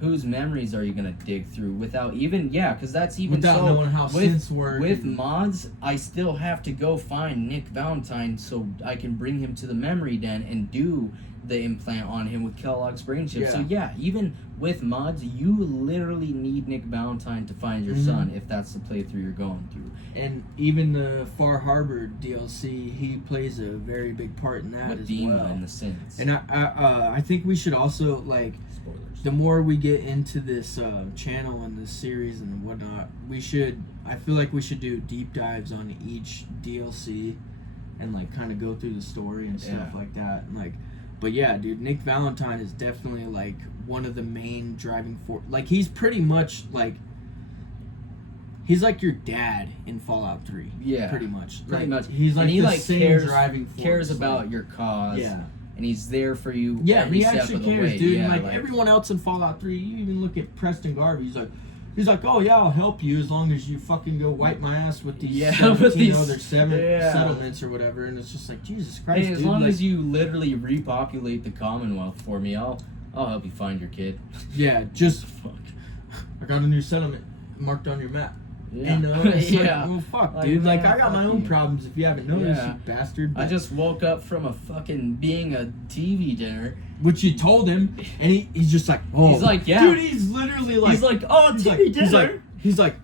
whose memories are you gonna dig through without even because that's even Without so knowing how synths work. with mods. I still have to go find Nick Valentine so I can bring him to the memory den and do the implant on him with Kellogg's brain chip. Yeah. So even with mods, you literally need Nick Valentine to find your Mhm. son if that's the playthrough you're going through. And even the Far Harbor DLC, he plays a very big part in that With as Dima well. and the synths. And I think we should also, like, Spoilers. the more we get into this channel and this series and whatnot, I feel like we should do deep dives on each DLC and, like, kind of go through the story and stuff like that. And, like, but yeah, dude, Nick Valentine is definitely, like, one of the main driving force. Like, he's pretty much, like, he's like your dad in Fallout 3. Yeah. Pretty much. Pretty Like, much. He's like and he the like same driving force. cares about like, your cause. Yeah. And he's there for you. Yeah, every he step actually of the cares, way. dude. Yeah, And, like, everyone else in Fallout 3, you even look at Preston Garvey. He's like, oh yeah, I'll help you as long as you fucking go wipe my ass with these 17 other settlements or whatever. And it's just like, Jesus Christ, Hey, as dude, long like, as you literally repopulate the Commonwealth for me, I'll help you find your kid. yeah, just Fuck. I got a new settlement marked on your map. Yeah. You know, it's Yeah. like, well, fuck, Like, dude. Like, man, I got my fuck own you. problems if you haven't noticed, Yeah. you bastard. I just woke up from a fucking being a TV dinner. Which you told him, and he's just like, oh. He's like, yeah. Dude, he's literally like. He's like, oh, he's TV like, dinner. He's like,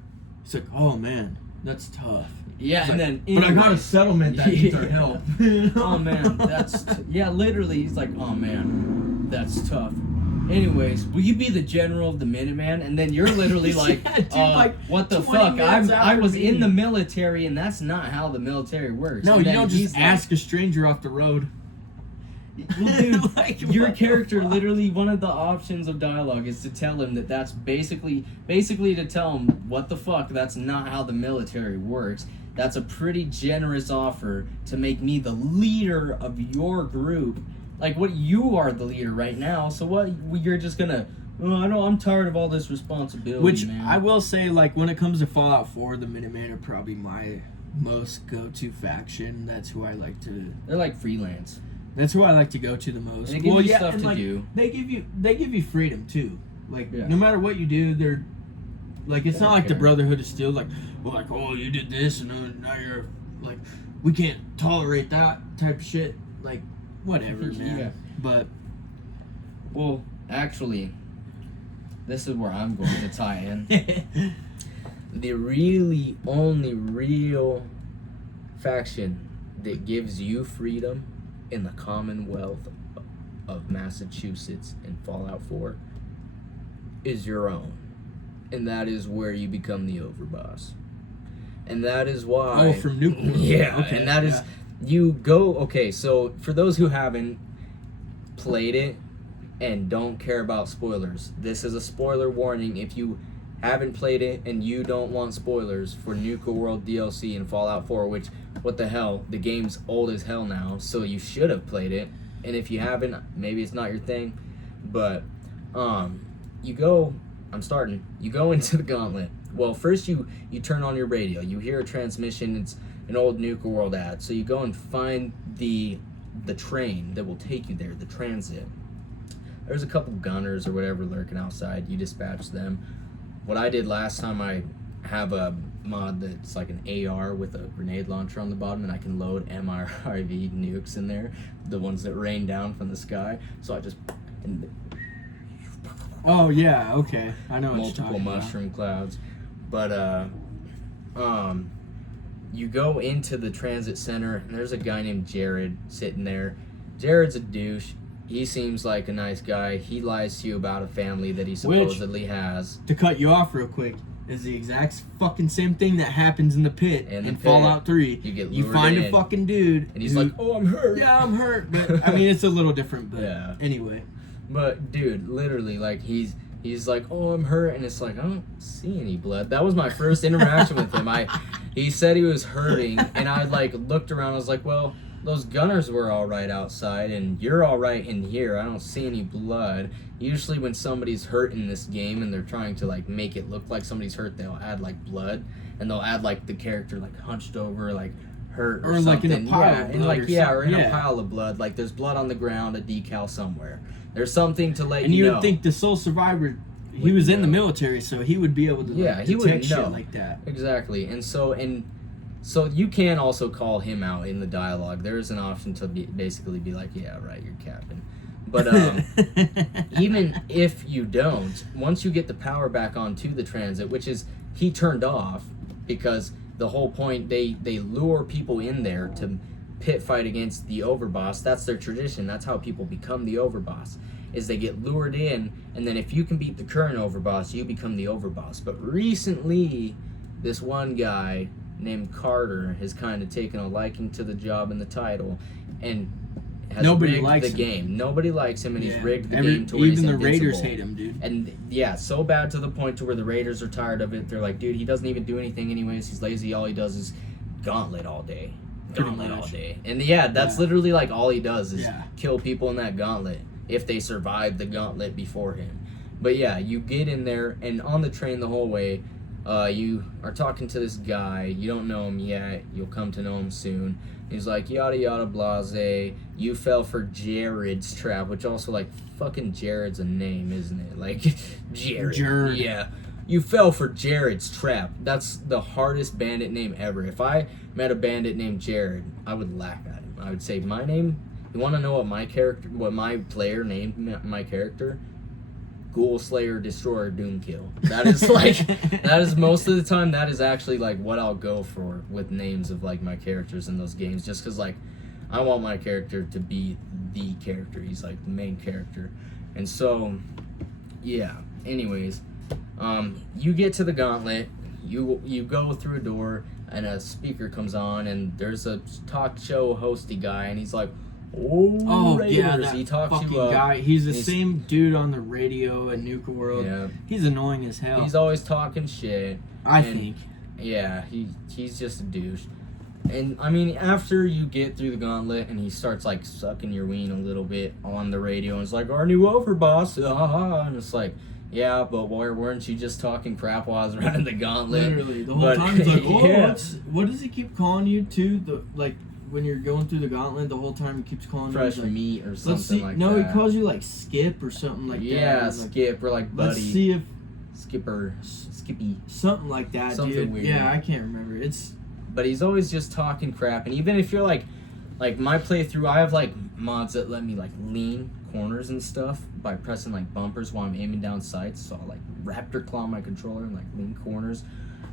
oh man, that's tough. Yeah, He's and like, then but I got a settlement that needs our Yeah. help. Oh man, literally, he's like, oh man, that's tough. Anyways, will you be the general of the Minuteman? And then you're literally like, Yeah, dude, like, what the 20 fuck? minutes I after was me. in the military, and that's not how the military works. No, And you then don't he's just ask a stranger off the road. Well, dude, Like, your what the character fuck? literally, one of the options of dialogue is to tell him that that's basically to tell him what the fuck, that's not how the military works. That's a pretty generous offer to make me the leader of your group. Like, what, you are the leader right now, so what, you're just gonna, oh, I know, I'm tired of all this responsibility, Which man. I will say, like, when it comes to Fallout 4, the Minutemen are probably my most go-to faction. That's who I like to. They're like freelance. That's who I like to go to the most. They give you stuff and, to like, do. They give you freedom too. Like, Yeah. no matter what you do, they're like, it's They not don't like the care. Brotherhood is still like, well, like, oh, you did this and now you're like, we can't tolerate that type of shit. Like, whatever, man. Yeah. But Well, actually, this is where I'm going to tie in. The really only real faction that gives you freedom in the Commonwealth of Massachusetts in Fallout 4 is your own. And that is where you become the overboss. And that is why... oh, from Nuke World. Yeah, Okay, and that is... yeah. You go... Okay, so for those who haven't played it and don't care about spoilers, this is a spoiler warning. If you haven't played it and you don't want spoilers for Nuka World DLC and Fallout 4, which, what the hell, the game's old as hell now, so you should have played it. And if you haven't, maybe it's not your thing, but you go into the gauntlet. Well, first you turn on your radio, you hear a transmission, it's an old Nuka World ad, so you go and find the train that will take you there, the transit. There's a couple gunners or whatever lurking outside, you dispatch them. What I did last time, I have a mod that's like an AR with a grenade launcher on the bottom, and I can load MRIV nukes in there, the ones that rain down from the sky. So I just Oh yeah, okay. I know what you're multiple talking mushroom clouds. But you go into the transit center, and there's a guy named Jared sitting there. Jared's a douche. He seems like a nice guy. He lies to you about a family that he supposedly has. about. To cut you off real quick, is the exact fucking same thing that happens in the pit In the in pit, Fallout 3. you get You lured find in, a fucking dude, and he's who- like, "Oh, I'm hurt." yeah, I'm hurt, but I mean, it's a little different. But Yeah. anyway, But dude, literally, like he's like, "Oh, I'm hurt," and it's like, I don't see any blood. That was my first interaction with him. He said he was hurting, and I like looked around. I was like, well, those gunners were all right outside, and you're all right in here. I don't see any blood. Usually, when somebody's hurt in this game and they're trying to like make it look like somebody's hurt, they'll add like blood, and they'll add like the character like hunched over, like hurt or like in a something. pile yeah, of and blood like or yeah, something. or in Yeah. a pile of blood. Like there's blood on the ground, a decal somewhere. There's something to let and you you know. would think the sole survivor he was in the military, so he would be able to he would detect shit know. like that. Exactly. And so you can also call him out in the dialogue. There's an option to basically be like, yeah, right, you're captain. But even if you don't, once you get the power back onto the transit, which is he turned off because the whole point, they lure people in there to pit fight against the overboss. That's their tradition. That's how people become the overboss, is they get lured in, and then if you can beat the current overboss, you become the overboss. But recently, this one guy named Carter has kind of taken a liking to the job and the title, and has rigged the game. Nobody likes him, and he's rigged the game to where he's invincible. Even the Raiders hate him, dude. And yeah, so bad to the point to where the Raiders are tired of it. They're like, dude, he doesn't even do anything anyways. He's lazy. All he does is gauntlet all day. Gauntlet all day. And yeah, that's literally like all he does is kill people in that gauntlet if they survive the gauntlet before him. But yeah, you get in there, and on the train the whole way, you are talking to this guy. You don't know him yet. You'll come to know him soon. He's like, yada yada blase. You fell for Jared's trap, which also, like, fucking Jared's a name, isn't it? Like, Jared. Yeah. You fell for Jared's trap. That's the hardest bandit name ever. If I met a bandit named Jared, I would laugh at him. I would say, my name, you want to know what my player named my character? Ghoul Slayer, Destroyer, Doomkill. That is like, that is most of the time, that is actually like what I'll go for with names of like my characters in those games, just because like I want my character to be the character. He's like the main character. And so, yeah, anyways, you get to the gauntlet, you go through a door, and a speaker comes on, and there's a talk show hosty guy, and he's like, oh Raiders. Yeah, that he talks fucking to guy. He's the same dude on the radio at Nuka World. Yeah. He's annoying as hell. He's always talking shit. I think. Yeah, he's just a douche. And I mean, after you get through the gauntlet and he starts like sucking your ween a little bit on the radio, and it's like, our new overboss, and it's like, yeah, but weren't you just talking crap while I was running the gauntlet? Literally, the whole time he's like, oh, what does he keep calling you to? When you're going through the gauntlet, the whole time he keeps calling fresh you like, meat or something like that. No, he calls you like Skip or something like that. Yeah, Skip or like Buddy. Let's see if Skippy. Something like that, something dude. weird. Yeah, I can't remember. But he's always just talking crap, and even if you're like my playthrough, I have like mods that let me like lean corners and stuff by pressing like bumpers while I'm aiming down sights. So I'll like raptor claw my controller and like lean corners,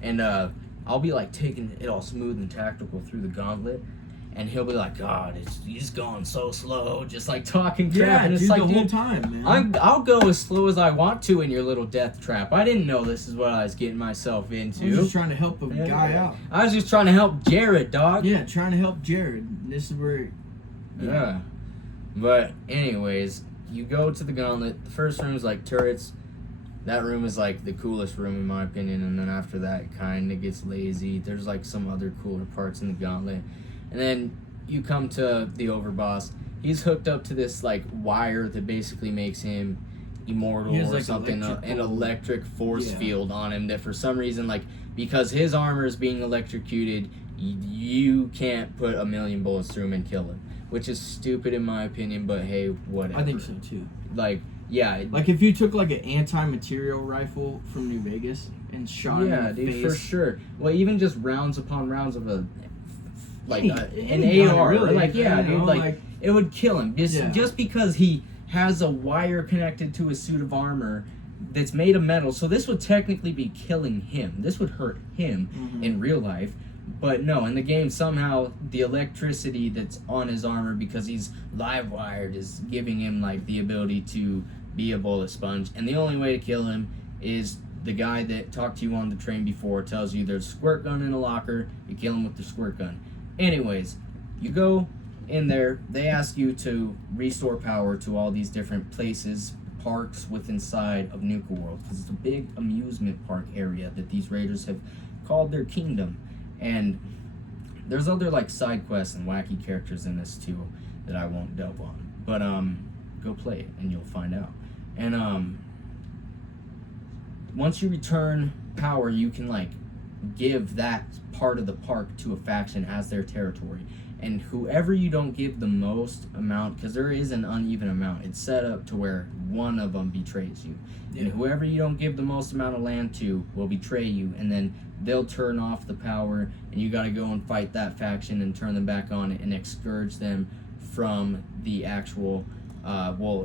and I'll be like taking it all smooth and tactical through the gauntlet. And he'll be like, God, he's going so slow, just like talking crap. Yeah, and it's dude, like, the whole time, man. I'll go as slow as I want to in your little death trap. I didn't know this is what I was getting myself into. I was just trying to help a guy out. I was just trying to help Jared, dog. Yeah, trying to help Jared. This is where... Yeah. But anyways, you go to the gauntlet. The first room is like turrets. That room is like the coolest room in my opinion. And then after that, it kind of gets lazy. There's like some other cooler parts in the gauntlet. And then you come to the overboss. He's hooked up to this like wire that basically makes him immortal or like something. An electric force field on him that for some reason, like, because his armor is being electrocuted, you can't put a million bullets through him and kill him. Which is stupid in my opinion, but hey, whatever. I think so too. Like, yeah. Like if you took like an anti-material rifle from New Vegas and shot him in the face. For sure. Well, even just rounds upon rounds of a... like an AR, really, like dude, like it would kill him just because he has a wire connected to his suit of armor that's made of metal. So this would technically be killing him. This would hurt him in real life, but no, in the game somehow the electricity that's on his armor because he's live wired is giving him like the ability to be a bullet sponge. And the only way to kill him is the guy that talked to you on the train before tells you there's a squirt gun in a locker. You kill him with the squirt gun. Anyways, you go in there, they ask you to restore power to all these different places, parks within inside of Nuka World, because it's a big amusement park area that these raiders have called their kingdom. And there's other like side quests and wacky characters in this too that I won't delve on. But go play it and you'll find out. And once you return power, you can like give that part of the park to a faction as their territory. And whoever you don't give the most amount, because there is an uneven amount, it's set up to where one of them betrays you. Yeah. And whoever you don't give the most amount of land to will betray you, and then they'll turn off the power, and you got to go and fight that faction and turn them back on and excurge them from the actual,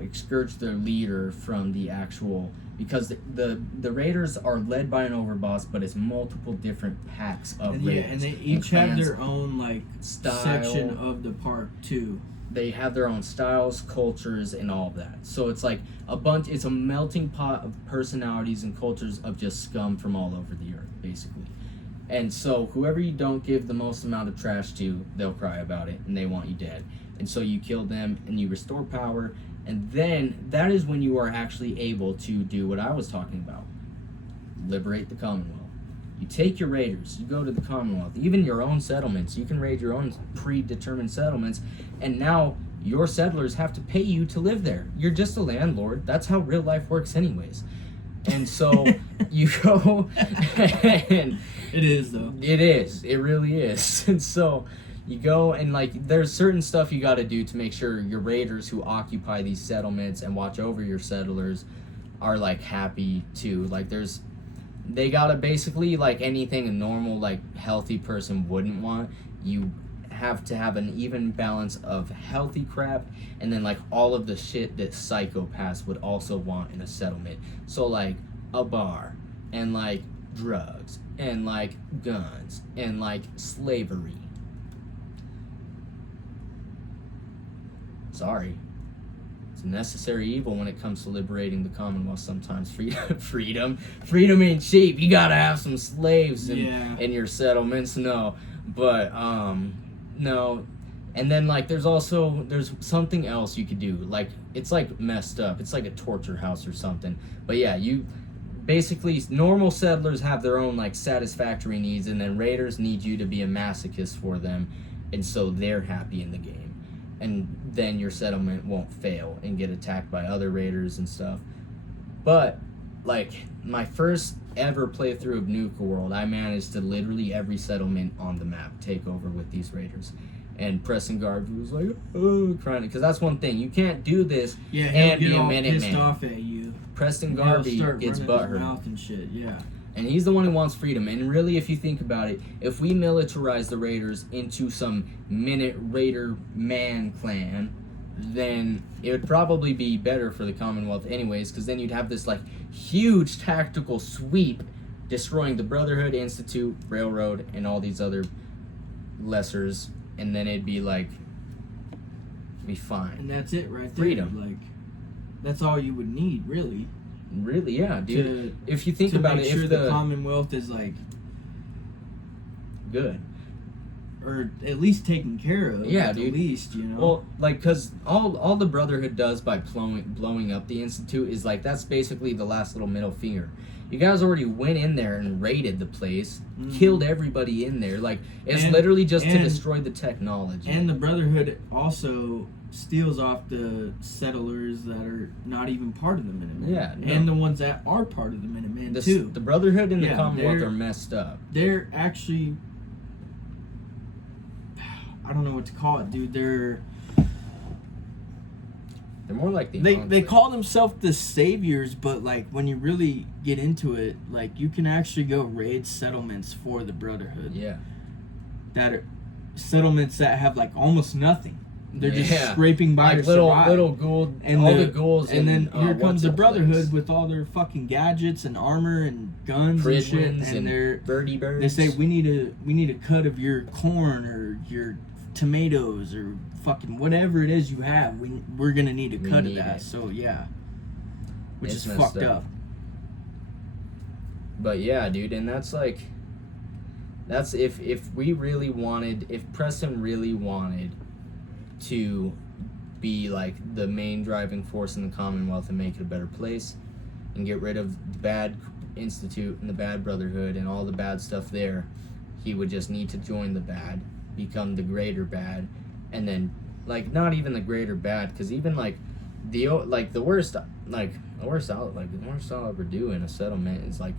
excurge their leader from the actual, because the raiders are led by an overboss, but it's multiple different packs of raiders. And they each have clans, their own like style, section of the park too. They have their own styles, cultures, and all of that. So it's like it's a melting pot of personalities and cultures of just scum from all over the earth, basically. And so whoever you don't give the most amount of trash to, they'll cry about it, and they want you dead. And so you kill them, and you restore power, and then that is when you are actually able to do what I was talking about. Liberate the Commonwealth. You take your raiders, you go to the Commonwealth, even your own settlements. You can raid your own predetermined settlements, and now your settlers have to pay you to live there. You're just a landlord. That's how real life works anyways. And so you go and it is though. It is. It really is. And so you go and like there's certain stuff you got to do to make sure your raiders who occupy these settlements and watch over your settlers are like happy too. Like they got to basically, like anything a normal like healthy person wouldn't want, you have to have an even balance of healthy crap and then like all of the shit that psychopaths would also want in a settlement. So like a bar and like drugs and like guns and like slavery. Sorry. It's a necessary evil when it comes to liberating the Commonwealth sometimes. Freedom ain't cheap. You gotta have some slaves in your settlements. No. But no. And then like there's something else you could do. Like it's like messed up. It's like a torture house or something. But yeah, you basically normal settlers have their own like satisfactory needs, and then raiders need you to be a masochist for them, and so they're happy in the game. And then your settlement won't fail and get attacked by other raiders and stuff. But like my first ever playthrough of Nuka World, I managed to literally every settlement on the map take over with these raiders. And Preston Garvey was like, oh, crying, because that's one thing, you can't do this and be a Minuteman. Pissed off at you. Preston Garvey gets butthurt. Mouth and shit. Yeah. And he's the one who wants freedom. And really, if you think about it, if we militarize the Raiders into some Raider man clan, then it would probably be better for the Commonwealth anyways, because then you'd have this like huge tactical sweep destroying the Brotherhood, Institute, Railroad, and all these other lessers, and then it'd be like, be fine. And that's it right there. Freedom. Like, that's all you would need, really. Really, yeah, dude. If you think about it, if the Commonwealth is like good, or at least taken care of, yeah, at dude. the least, you know. Well, like, cause all the Brotherhood does by blowing up the Institute is like that's basically the last little middle finger. You guys already went in there and raided the place, killed everybody in there. Like it's literally just to destroy the technology. And the Brotherhood also steals off the settlers that are not even part of the Minutemen. Yeah, no. And the ones that are part of the Minutemen too. The Brotherhood and the Commonwealth are messed up. They're actually, I don't know what to call it, dude. They're more like they call themselves the saviors, but like when you really get into it, like you can actually go raid settlements for the Brotherhood. Yeah. That are settlements that have like almost nothing. They're just scraping by like to little survive. Gould, and all the ghouls, and then here comes the Brotherhood with all their fucking gadgets and armor and guns and shit, and they're birdie birds. They say we need a cut of your corn or your tomatoes or fucking whatever it is you have. We're gonna need a cut of that. So yeah, which is fucked up. But yeah, dude, and that's if we really wanted, if Preston really wanted to be like the main driving force in the Commonwealth and make it a better place and get rid of the bad Institute and the bad Brotherhood and all the bad stuff there, he would just need to join the bad, become the greater bad, and then like not even the greater bad, because even like the worst I'll ever do in a settlement is like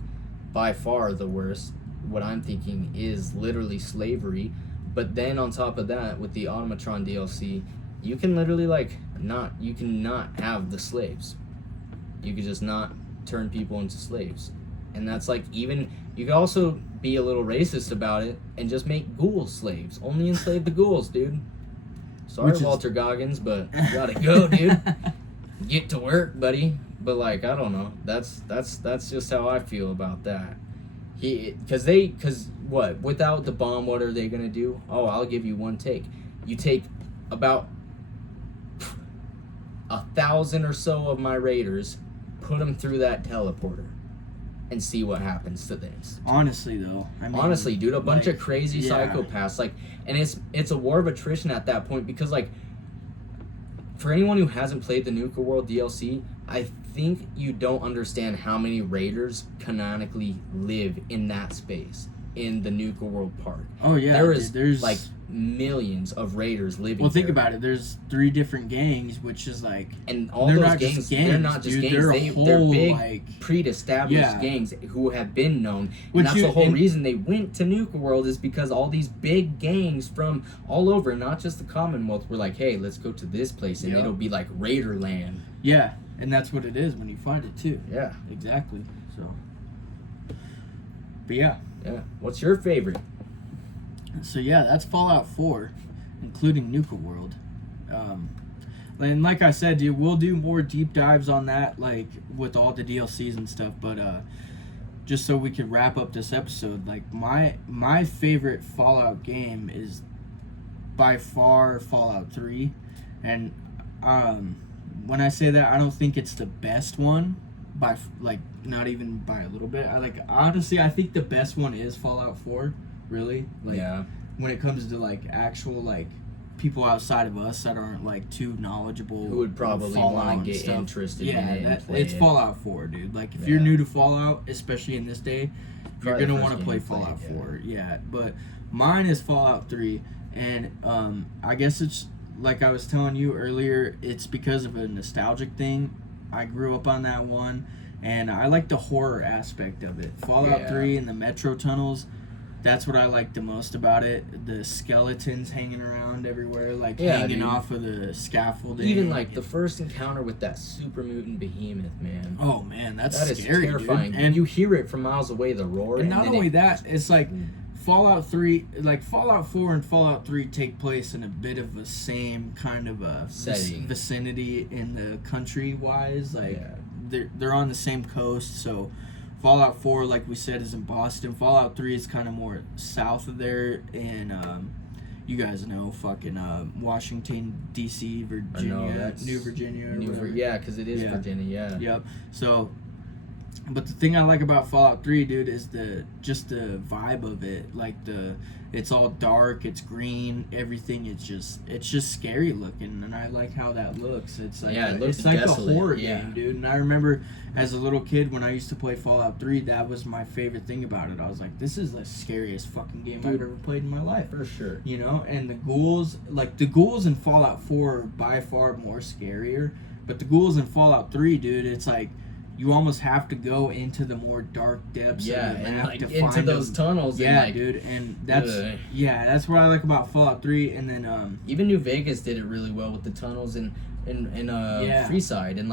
by far the worst. What I'm thinking is literally slavery, But then on top of that, with the Automatron DLC, you can literally you can not have the slaves. You could just not turn people into slaves. And that's even, you could also be a little racist about it and just make ghouls slaves. Only enslave the ghouls, dude. Sorry, Walter Goggins, but you gotta go, dude. Get to work, buddy. But I don't know. That's just how I feel about that. Because without the bomb, what are they gonna do? Oh, I'll give you one take. You take about 1,000 or so of my raiders, put them through that teleporter, and see what happens to things. Honestly, though. Honestly, dude, a bunch of crazy psychopaths. And it's a war of attrition at that point because, for anyone who hasn't played the Nuka World DLC, I think you don't understand how many raiders canonically live in that space in the Nuka World Park. Oh, yeah. There's millions of raiders living Well, think about it. There's 3 different gangs, which is and all those gangs, they're not just gangs. They're big, pre-established gangs who have been known. And that's the whole reason they went to Nuka World, is because all these big gangs from all over, not just the Commonwealth, were like, hey, let's go to this place, and it'll be like Raider Land. Yeah, and that's what it is when you find it, too. Yeah. Exactly. So, but yeah. Yeah. What's your favorite? So yeah, that's Fallout 4, including Nuka World. And like I said, dude, we'll do more deep dives on that, with all the DLCs and stuff. But just so we could wrap up this episode, my favorite Fallout game is by far Fallout 3. And when I say that, I don't think it's the best one, by not even by a little bit. Honestly, I think the best one is Fallout 4. Really? When it comes to actual people outside of us that aren't too knowledgeable, who would probably want to get interested in it and play it's Fallout 4, dude. If you're new to Fallout, especially in this day, you're gonna want to play Fallout 4. Yeah, but mine is Fallout 3, and I guess it's like I was telling you earlier, it's because of a nostalgic thing. I grew up on that one, and I like the horror aspect of it. Fallout 3 and the metro tunnels. That's what I like the most about it. The skeletons hanging around everywhere, hanging off of the scaffolding. Even the first encounter with that super mutant behemoth, man. Oh man, that scary, is terrifying. Dude. And you hear it from miles away, the roar. And not only that, it's Fallout 3, Fallout 4 and Fallout 3 take place in a bit of the same kind of a vicinity in the country-wise. They're on the same coast, so Fallout 4, like we said, is in Boston. Fallout 3 is kind of more south of there in, you guys know, Washington, D.C., Virginia, New Virginia. Because it is Virginia, Yep. So, but the thing I like about Fallout 3, dude, is just the vibe of it. It's all dark, it's green, everything. It's just scary looking, and I like how that looks. It's it looks it's like desolate. a horror game, dude. And I remember as a little kid when I used to play Fallout 3, that was my favorite thing about it. I was like, this is the scariest fucking game I've ever played in my life. For sure. And the ghouls, the ghouls in Fallout 4 are by far more scarier, but the ghouls in Fallout 3, dude, it's you almost have to go into the more dark depths of the map to into find those tunnels. Yeah, dude, and that's what I like about Fallout 3. And then even New Vegas did it really well with the tunnels in Freeside, and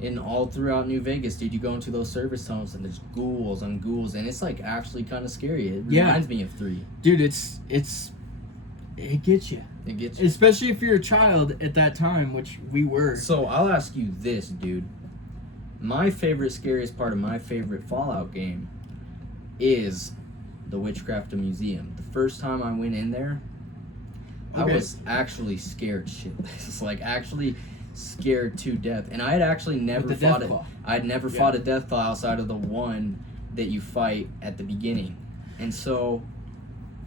in all throughout New Vegas, dude, you go into those service tunnels and there's ghouls on ghouls, and it's actually kind of scary. It reminds me of 3. Dude, it gets you. It gets you, especially if you're a child at that time, which we were. So I'll ask you this, dude. My favorite, scariest part of my favorite Fallout game is the Witchcraft Museum. The first time I went in there, I was actually scared shitless. Actually scared to death. And I had actually never fought it. I'd never fought a Deathclaw outside of the one that you fight at the beginning. And so...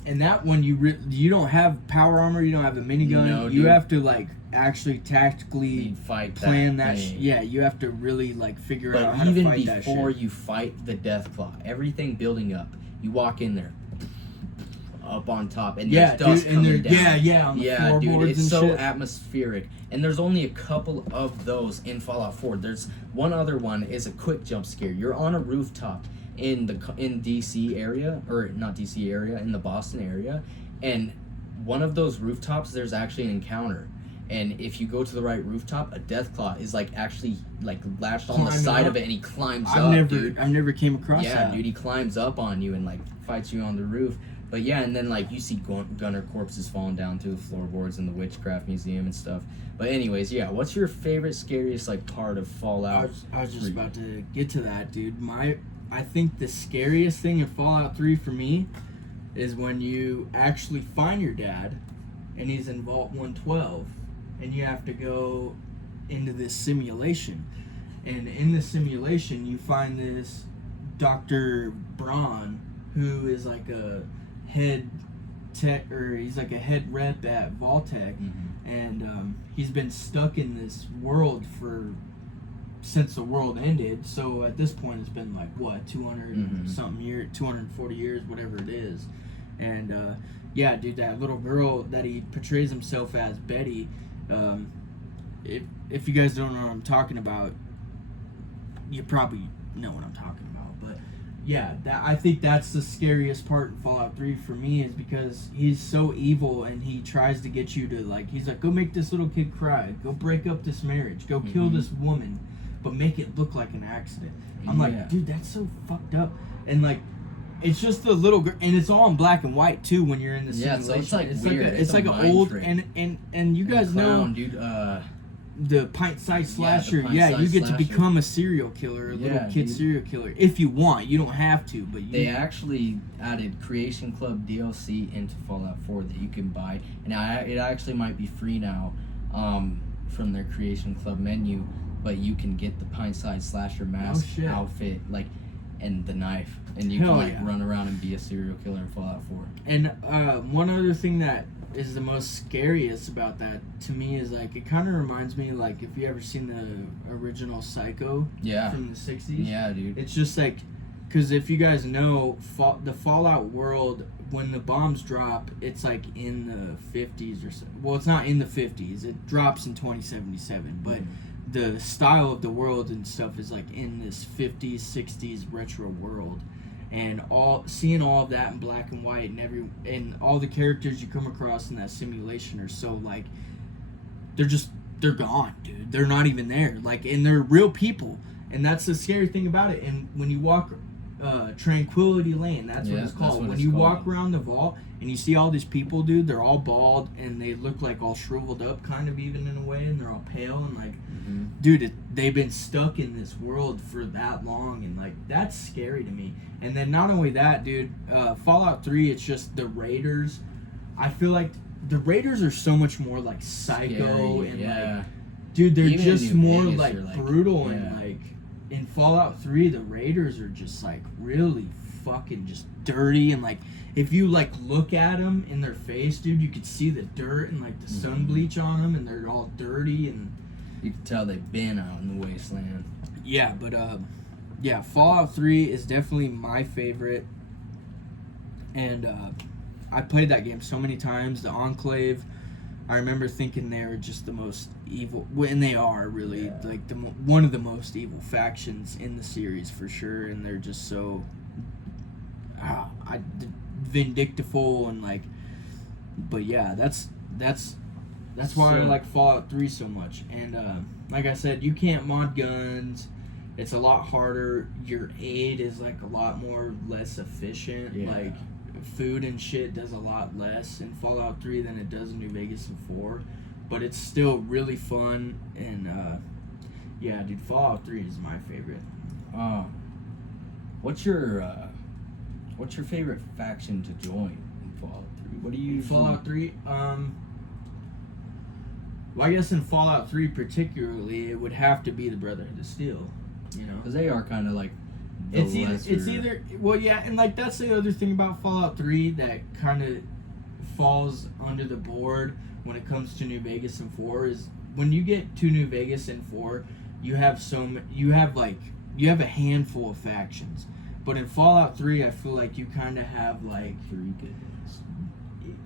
And that one, you don't have power armor, you don't have a minigun. No, you have to, actually tactically plan that you have to really figure out how to fight that shit. But even before you fight the Deathclaw, everything building up, you walk in there up on top and there's dust coming down. On the floorboards, dude, it's and so shit. Atmospheric. And there's only a couple of those in Fallout 4. There's one other one is a quick jump scare. You're on a rooftop in DC area, or not DC area, in the Boston area, and one of those rooftops, there's actually an encounter. And if you go to the right rooftop, a Deathclaw is like actually like latched on the Climbing side up? of it, and he climbs I've up, never dude. I've never came across Yeah, that. dude, he climbs up on you and like fights you on the roof. But yeah, and then like you see gunner corpses falling down through the floorboards in the Witchcraft Museum and stuff. But anyways, yeah, what's your favorite, scariest like part of Fallout? I was just about to get to that, dude. I think the scariest thing in Fallout 3 for me is when you actually find your dad and he's in Vault 112 and you have to go into this simulation. And in this simulation you find this Dr. Braun, who is like a head tech, or he's like a head rep at Vault-Tec, and he's been stuck in this world since the world ended. So at this point it's been like what, 200 something years, 240 years, whatever it is. And yeah, dude, that little girl that he portrays himself as, Betty, if you guys don't know what I'm talking about, you probably know what I'm talking about. But yeah, I think that's the scariest part in Fallout 3 for me, is because he's so evil and he tries to get you to, like, he's like, go make this little kid cry, go break up this marriage, go kill this woman, but make it look like an accident. I'm like, dude, that's so fucked up. And like, it's just the little girl, and it's all in black and white too when you're in the simulation. So it's like weird. It's like an old trick. and you guys know, dude, the pint-sized slasher. pint-sized Yeah, you get slasher. to become a serial killer, a little kid dude. serial killer, if you want. You don't have to, but They actually added Creation Club DLC into Fallout 4 that you can buy, and it actually might be free now from their Creation Club menu. But you can get the pint-sized slasher mask outfit, like, and the knife, and you can like run around and be a serial killer in Fallout 4. And one other thing that is the most scariest about that to me is, like, it kind of reminds me, like, if you ever seen the original Psycho from the 60s. Yeah, dude. It's just like, because if you guys know, the Fallout world, when the bombs drop, it's like in the 50s or so. Well, it's not in the 50s. It drops in 2077, but the style of the world and stuff is like in this 50s, 60s retro world. And seeing all of that in black and white, and all the characters you come across in that simulation are so, like, they're gone, dude. They're not even there. Like, and they're real people. And that's the scary thing about it. And when you walk Tranquility Lane, that's what it's called. When you walk around the vault and you see all these people, dude, they're all bald and they look like all shriveled up, kind of, even in a way, and they're all pale and like, dude, they've been stuck in this world for that long, and like, that's scary to me. And then not only that, dude, Fallout 3, it's just the Raiders. I feel like the Raiders are so much more like psycho and like, dude, they're even just more Vegas, like brutal and like, in Fallout 3, the Raiders are just like really fucking just dirty, and like, if you like look at them in their face, dude, you could see the dirt and like the sun bleach on them, and they're all dirty, and you can tell they've been out in the wasteland. Yeah, but yeah, Fallout 3 is definitely my favorite, and I played that game so many times. The Enclave, I remember thinking they were just the most evil, and they are really like one of the most evil factions in the series for sure. And they're just so vindictful and like. But yeah, that's why I like Fallout 3 so much. And like I said, you can't mod guns. It's a lot harder. Your aid is like a lot less efficient. Yeah. Like, food and shit does a lot less in Fallout 3 than it does in New Vegas and 4, but it's still really fun. And yeah, dude, Fallout 3 is my favorite. What's your favorite faction to join in Fallout 3? What do you Fallout 3? Well, I guess in Fallout 3 particularly, it would have to be the Brotherhood of Steel, you know, because they are kind of like. It's either well, yeah, and like, that's the other thing about Fallout 3 that kind of falls under the board when it comes to New Vegas and 4 is when you get to New Vegas and 4, you have a handful of factions, but in Fallout 3, I feel like you kind of have like 3 good ones.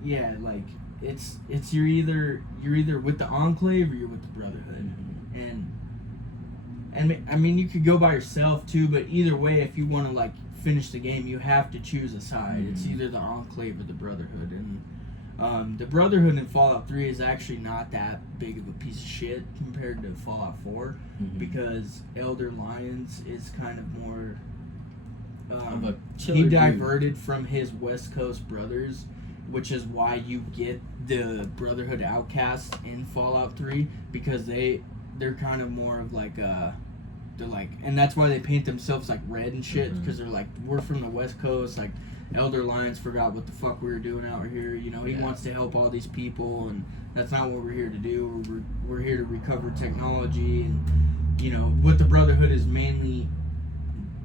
Yeah, like it's you're either with the Enclave or you're with the Brotherhood, and I mean, you could go by yourself too, but either way, if you want to like finish the game, you have to choose a side. It's either the Enclave or the Brotherhood. And The Brotherhood in Fallout 3 is actually not that big of a piece of shit compared to Fallout 4 because Elder Lyons is kind of more. He diverted from his West Coast brothers, which is why you get the Brotherhood outcasts in Fallout 3 because they're kind of more of like they're like, and that's why they paint themselves like red and shit because they're like, we're from the West Coast, like Elder Lyons forgot what the fuck we were doing out here, you know. He wants to help all these people, and that's not what we're here to do. We're here to recover technology, and you know what the Brotherhood is mainly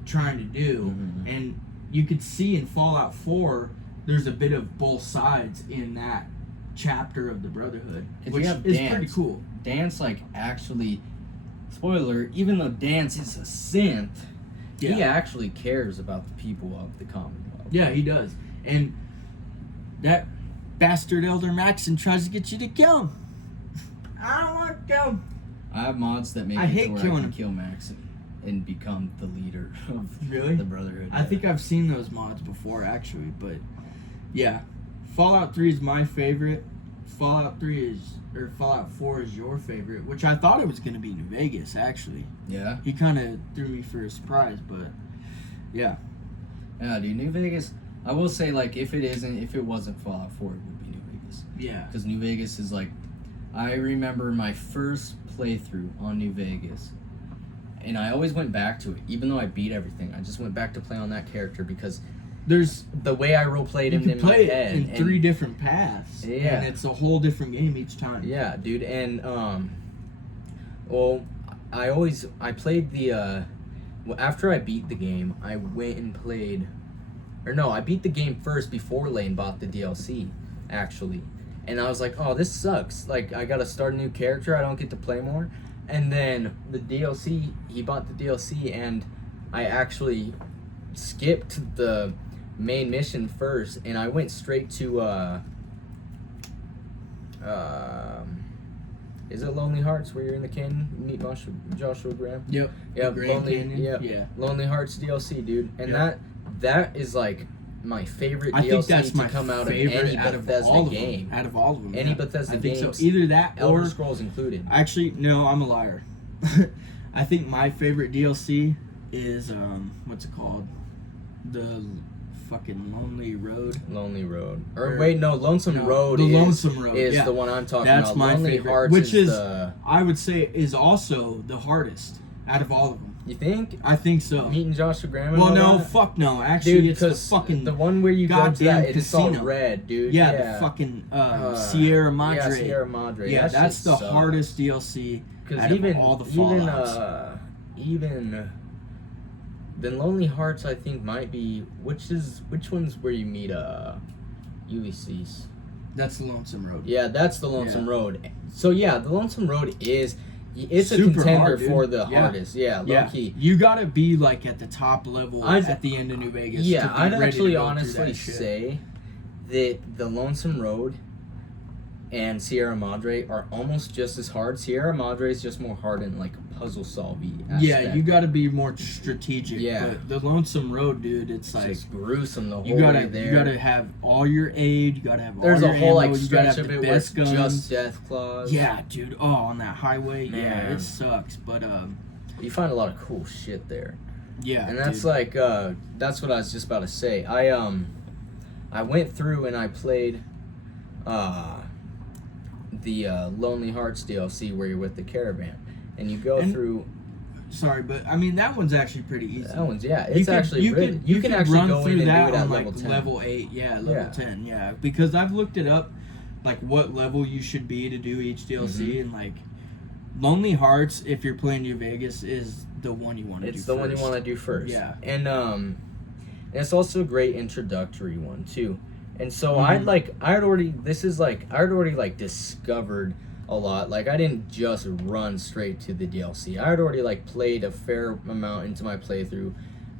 trying to do. And you could see in Fallout 4 there's a bit of both sides in that chapter of the Brotherhood, which is pretty cool. Dance, like, actually, spoiler, even though Dance is a synth, he actually cares about the people of the Commonwealth. Yeah, he does. And that bastard Elder Maxon tries to get you to kill him. I don't want to kill him. I have mods that make I hate where killing I can him. kill Maxon and become the leader of the Brotherhood. I think I've seen those mods before, actually, but yeah. Fallout 3 is my favorite. Fallout 4 is your favorite, which I thought it was going to be New Vegas, actually. Yeah? He kind of threw me for a surprise, but yeah. Yeah, dude, New Vegas, I will say, like, if it wasn't Fallout 4, it would be New Vegas. Yeah. Because New Vegas is, like, I remember my first playthrough on New Vegas, and I always went back to it, even though I beat everything. I just went back to play on that character because there's the way I role-played him in my head. You can play it in 3 different paths. Yeah. And it's a whole different game each time. Yeah, dude, and, well, I played the, well, after I beat the game, I went and played, or no, I beat the game first before Lane bought the DLC, actually. And I was like, oh, this sucks. Like, I gotta start a new character, I don't get to play more. And then the DLC, he bought the DLC, and I actually skipped the main mission first, and I went straight to, is it Lonely Hearts where you're in the canyon? You meet Joshua Graham? Yep. Yep. Yeah. Lonely Hearts DLC, dude. And that is like my favorite I DLC think that's my come out of favorite any out of Bethesda all of game. Them. Out of all of them. Any Bethesda I think games. So. Either that Elder or Scrolls included. Actually, no, I'm a liar. I think my favorite DLC is what's it called? The fucking Lonely Road. Lonely Road. Or wait, no, Lonesome Road. The Lonesome Road is yeah. the one I'm talking That's about. my Lonely favorite, Hearts which is the, I would say is also the hardest out of all of them. You think? I think so. Meeting Joshua Graham. Well, no, that? fuck no. Actually, dude, it's the fucking the one where you go to that. It's all casino. red, dude. Yeah, the fucking Sierra Madre. Yeah, Sierra Madre. Yeah, that that's the sucks. hardest DLC out even, of all the Fallouts. Even then, Lonely Hearts, I think might be which one's where you meet Ulysses. That's the Lonesome Road. Yeah, that's the Lonesome Road. So yeah, the Lonesome Road is. It's super a contender hard, for the hardest. Yeah, low key. You gotta be like at the top level at the end of New Vegas. Yeah, I'd actually honestly say that the Lonesome Road and Sierra Madre are almost just as hard. Sierra Madre is just more hard in like a puzzle solving aspect. Yeah, you gotta be more strategic. Yeah. But the Lonesome Road, dude, it's like just gruesome the whole way there. You gotta have all your aid. You gotta have There's all your a whole ammo, like you gotta stretch have of the it where it's best guns. just death claws. Yeah, dude. Oh, on that highway. Man. Yeah, it sucks. But you find a lot of cool shit there. Yeah, and that's dude. like that's what I was just about to say. I went through and I played the Lonely Hearts DLC where you're with the caravan and you go through. Sorry, but I mean that one's actually pretty easy. That one's you can actually run go through in and that do it at on level like 10. level 8, level 10, yeah. Because I've looked it up, like what level you should be to do each DLC, and like Lonely Hearts, if you're playing New Vegas, is the one you want to do. It's the one you want to do first. Yeah, and it's also a great introductory one too. And so I had already discovered a lot. Like I didn't just run straight to the DLC. I had already like played a fair amount into my playthrough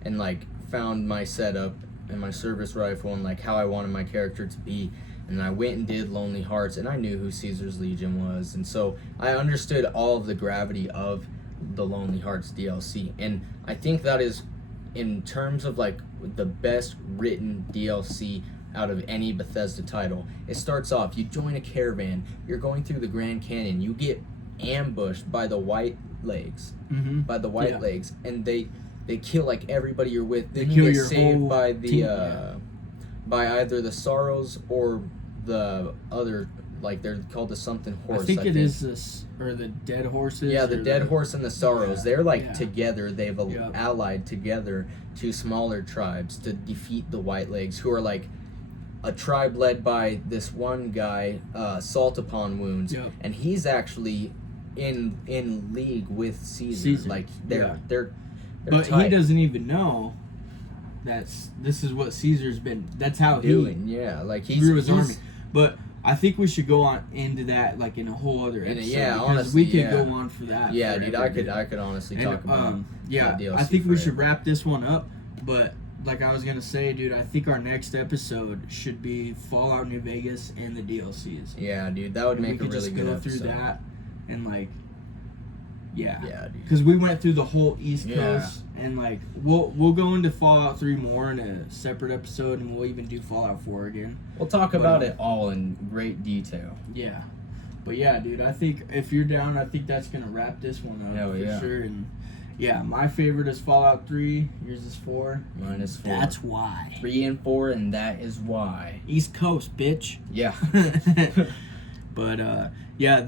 and like found my setup and my service rifle and like how I wanted my character to be. And I went and did Lonely Hearts and I knew who Caesar's Legion was. And so I understood all of the gravity of the Lonely Hearts DLC. And I think that is in terms of like the best written DLC out of any Bethesda title. It starts off, you join a caravan, you're going through the Grand Canyon, you get ambushed by the White Legs, and they kill like everybody you're with. Then you get saved by the by either the Sorrows or the other, like they're called the something horse. I think it is this, or the Dead Horses. Yeah, the Dead Horse and the Sorrows. Yeah, They're like yeah. together. They've Yep. allied together to smaller tribes to defeat the White Legs, who are like a tribe led by this one guy, Salt Upon Wounds, Yep. and he's actually in league with Caesar. Like they're But tight. he doesn't even know this is what Caesar's been. That's how doing. he Yeah, like grew his army. But I think we should go on into that like in a whole other episode. Because honestly, we could go on for that. Yeah, forever, dude, I could honestly talk about yeah. DLC I think we should forever. wrap this one up. But like I was gonna say, dude, I think our next episode should be Fallout New Vegas and the DLCs. Yeah, dude, that would And make a we could really just good go episode. through that and like. Yeah, dude. because we went through the whole East Yeah. Coast, and like we'll go into Fallout 3 more in a separate episode, and we'll even do Fallout 4 again. We'll talk about it all in great detail. Yeah, but yeah, dude, I think if you're down, I think that's gonna wrap this one up Hell for yeah. sure. And yeah, my favorite is Fallout 3. Yours is 4. Mine is 4. That's why. 3 and 4, and that is why. East Coast, bitch. Yeah. But yeah,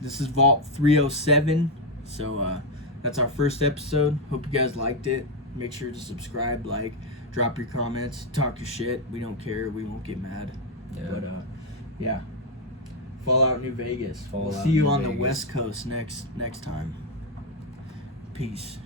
this is Vault 307. So that's our first episode. Hope you guys liked it. Make sure to subscribe, like, drop your comments, talk your shit. We don't care. We won't get mad. Yeah. But yeah, Fallout New Vegas. We'll Fallout see you New on the Vegas. West Coast next time. Peace.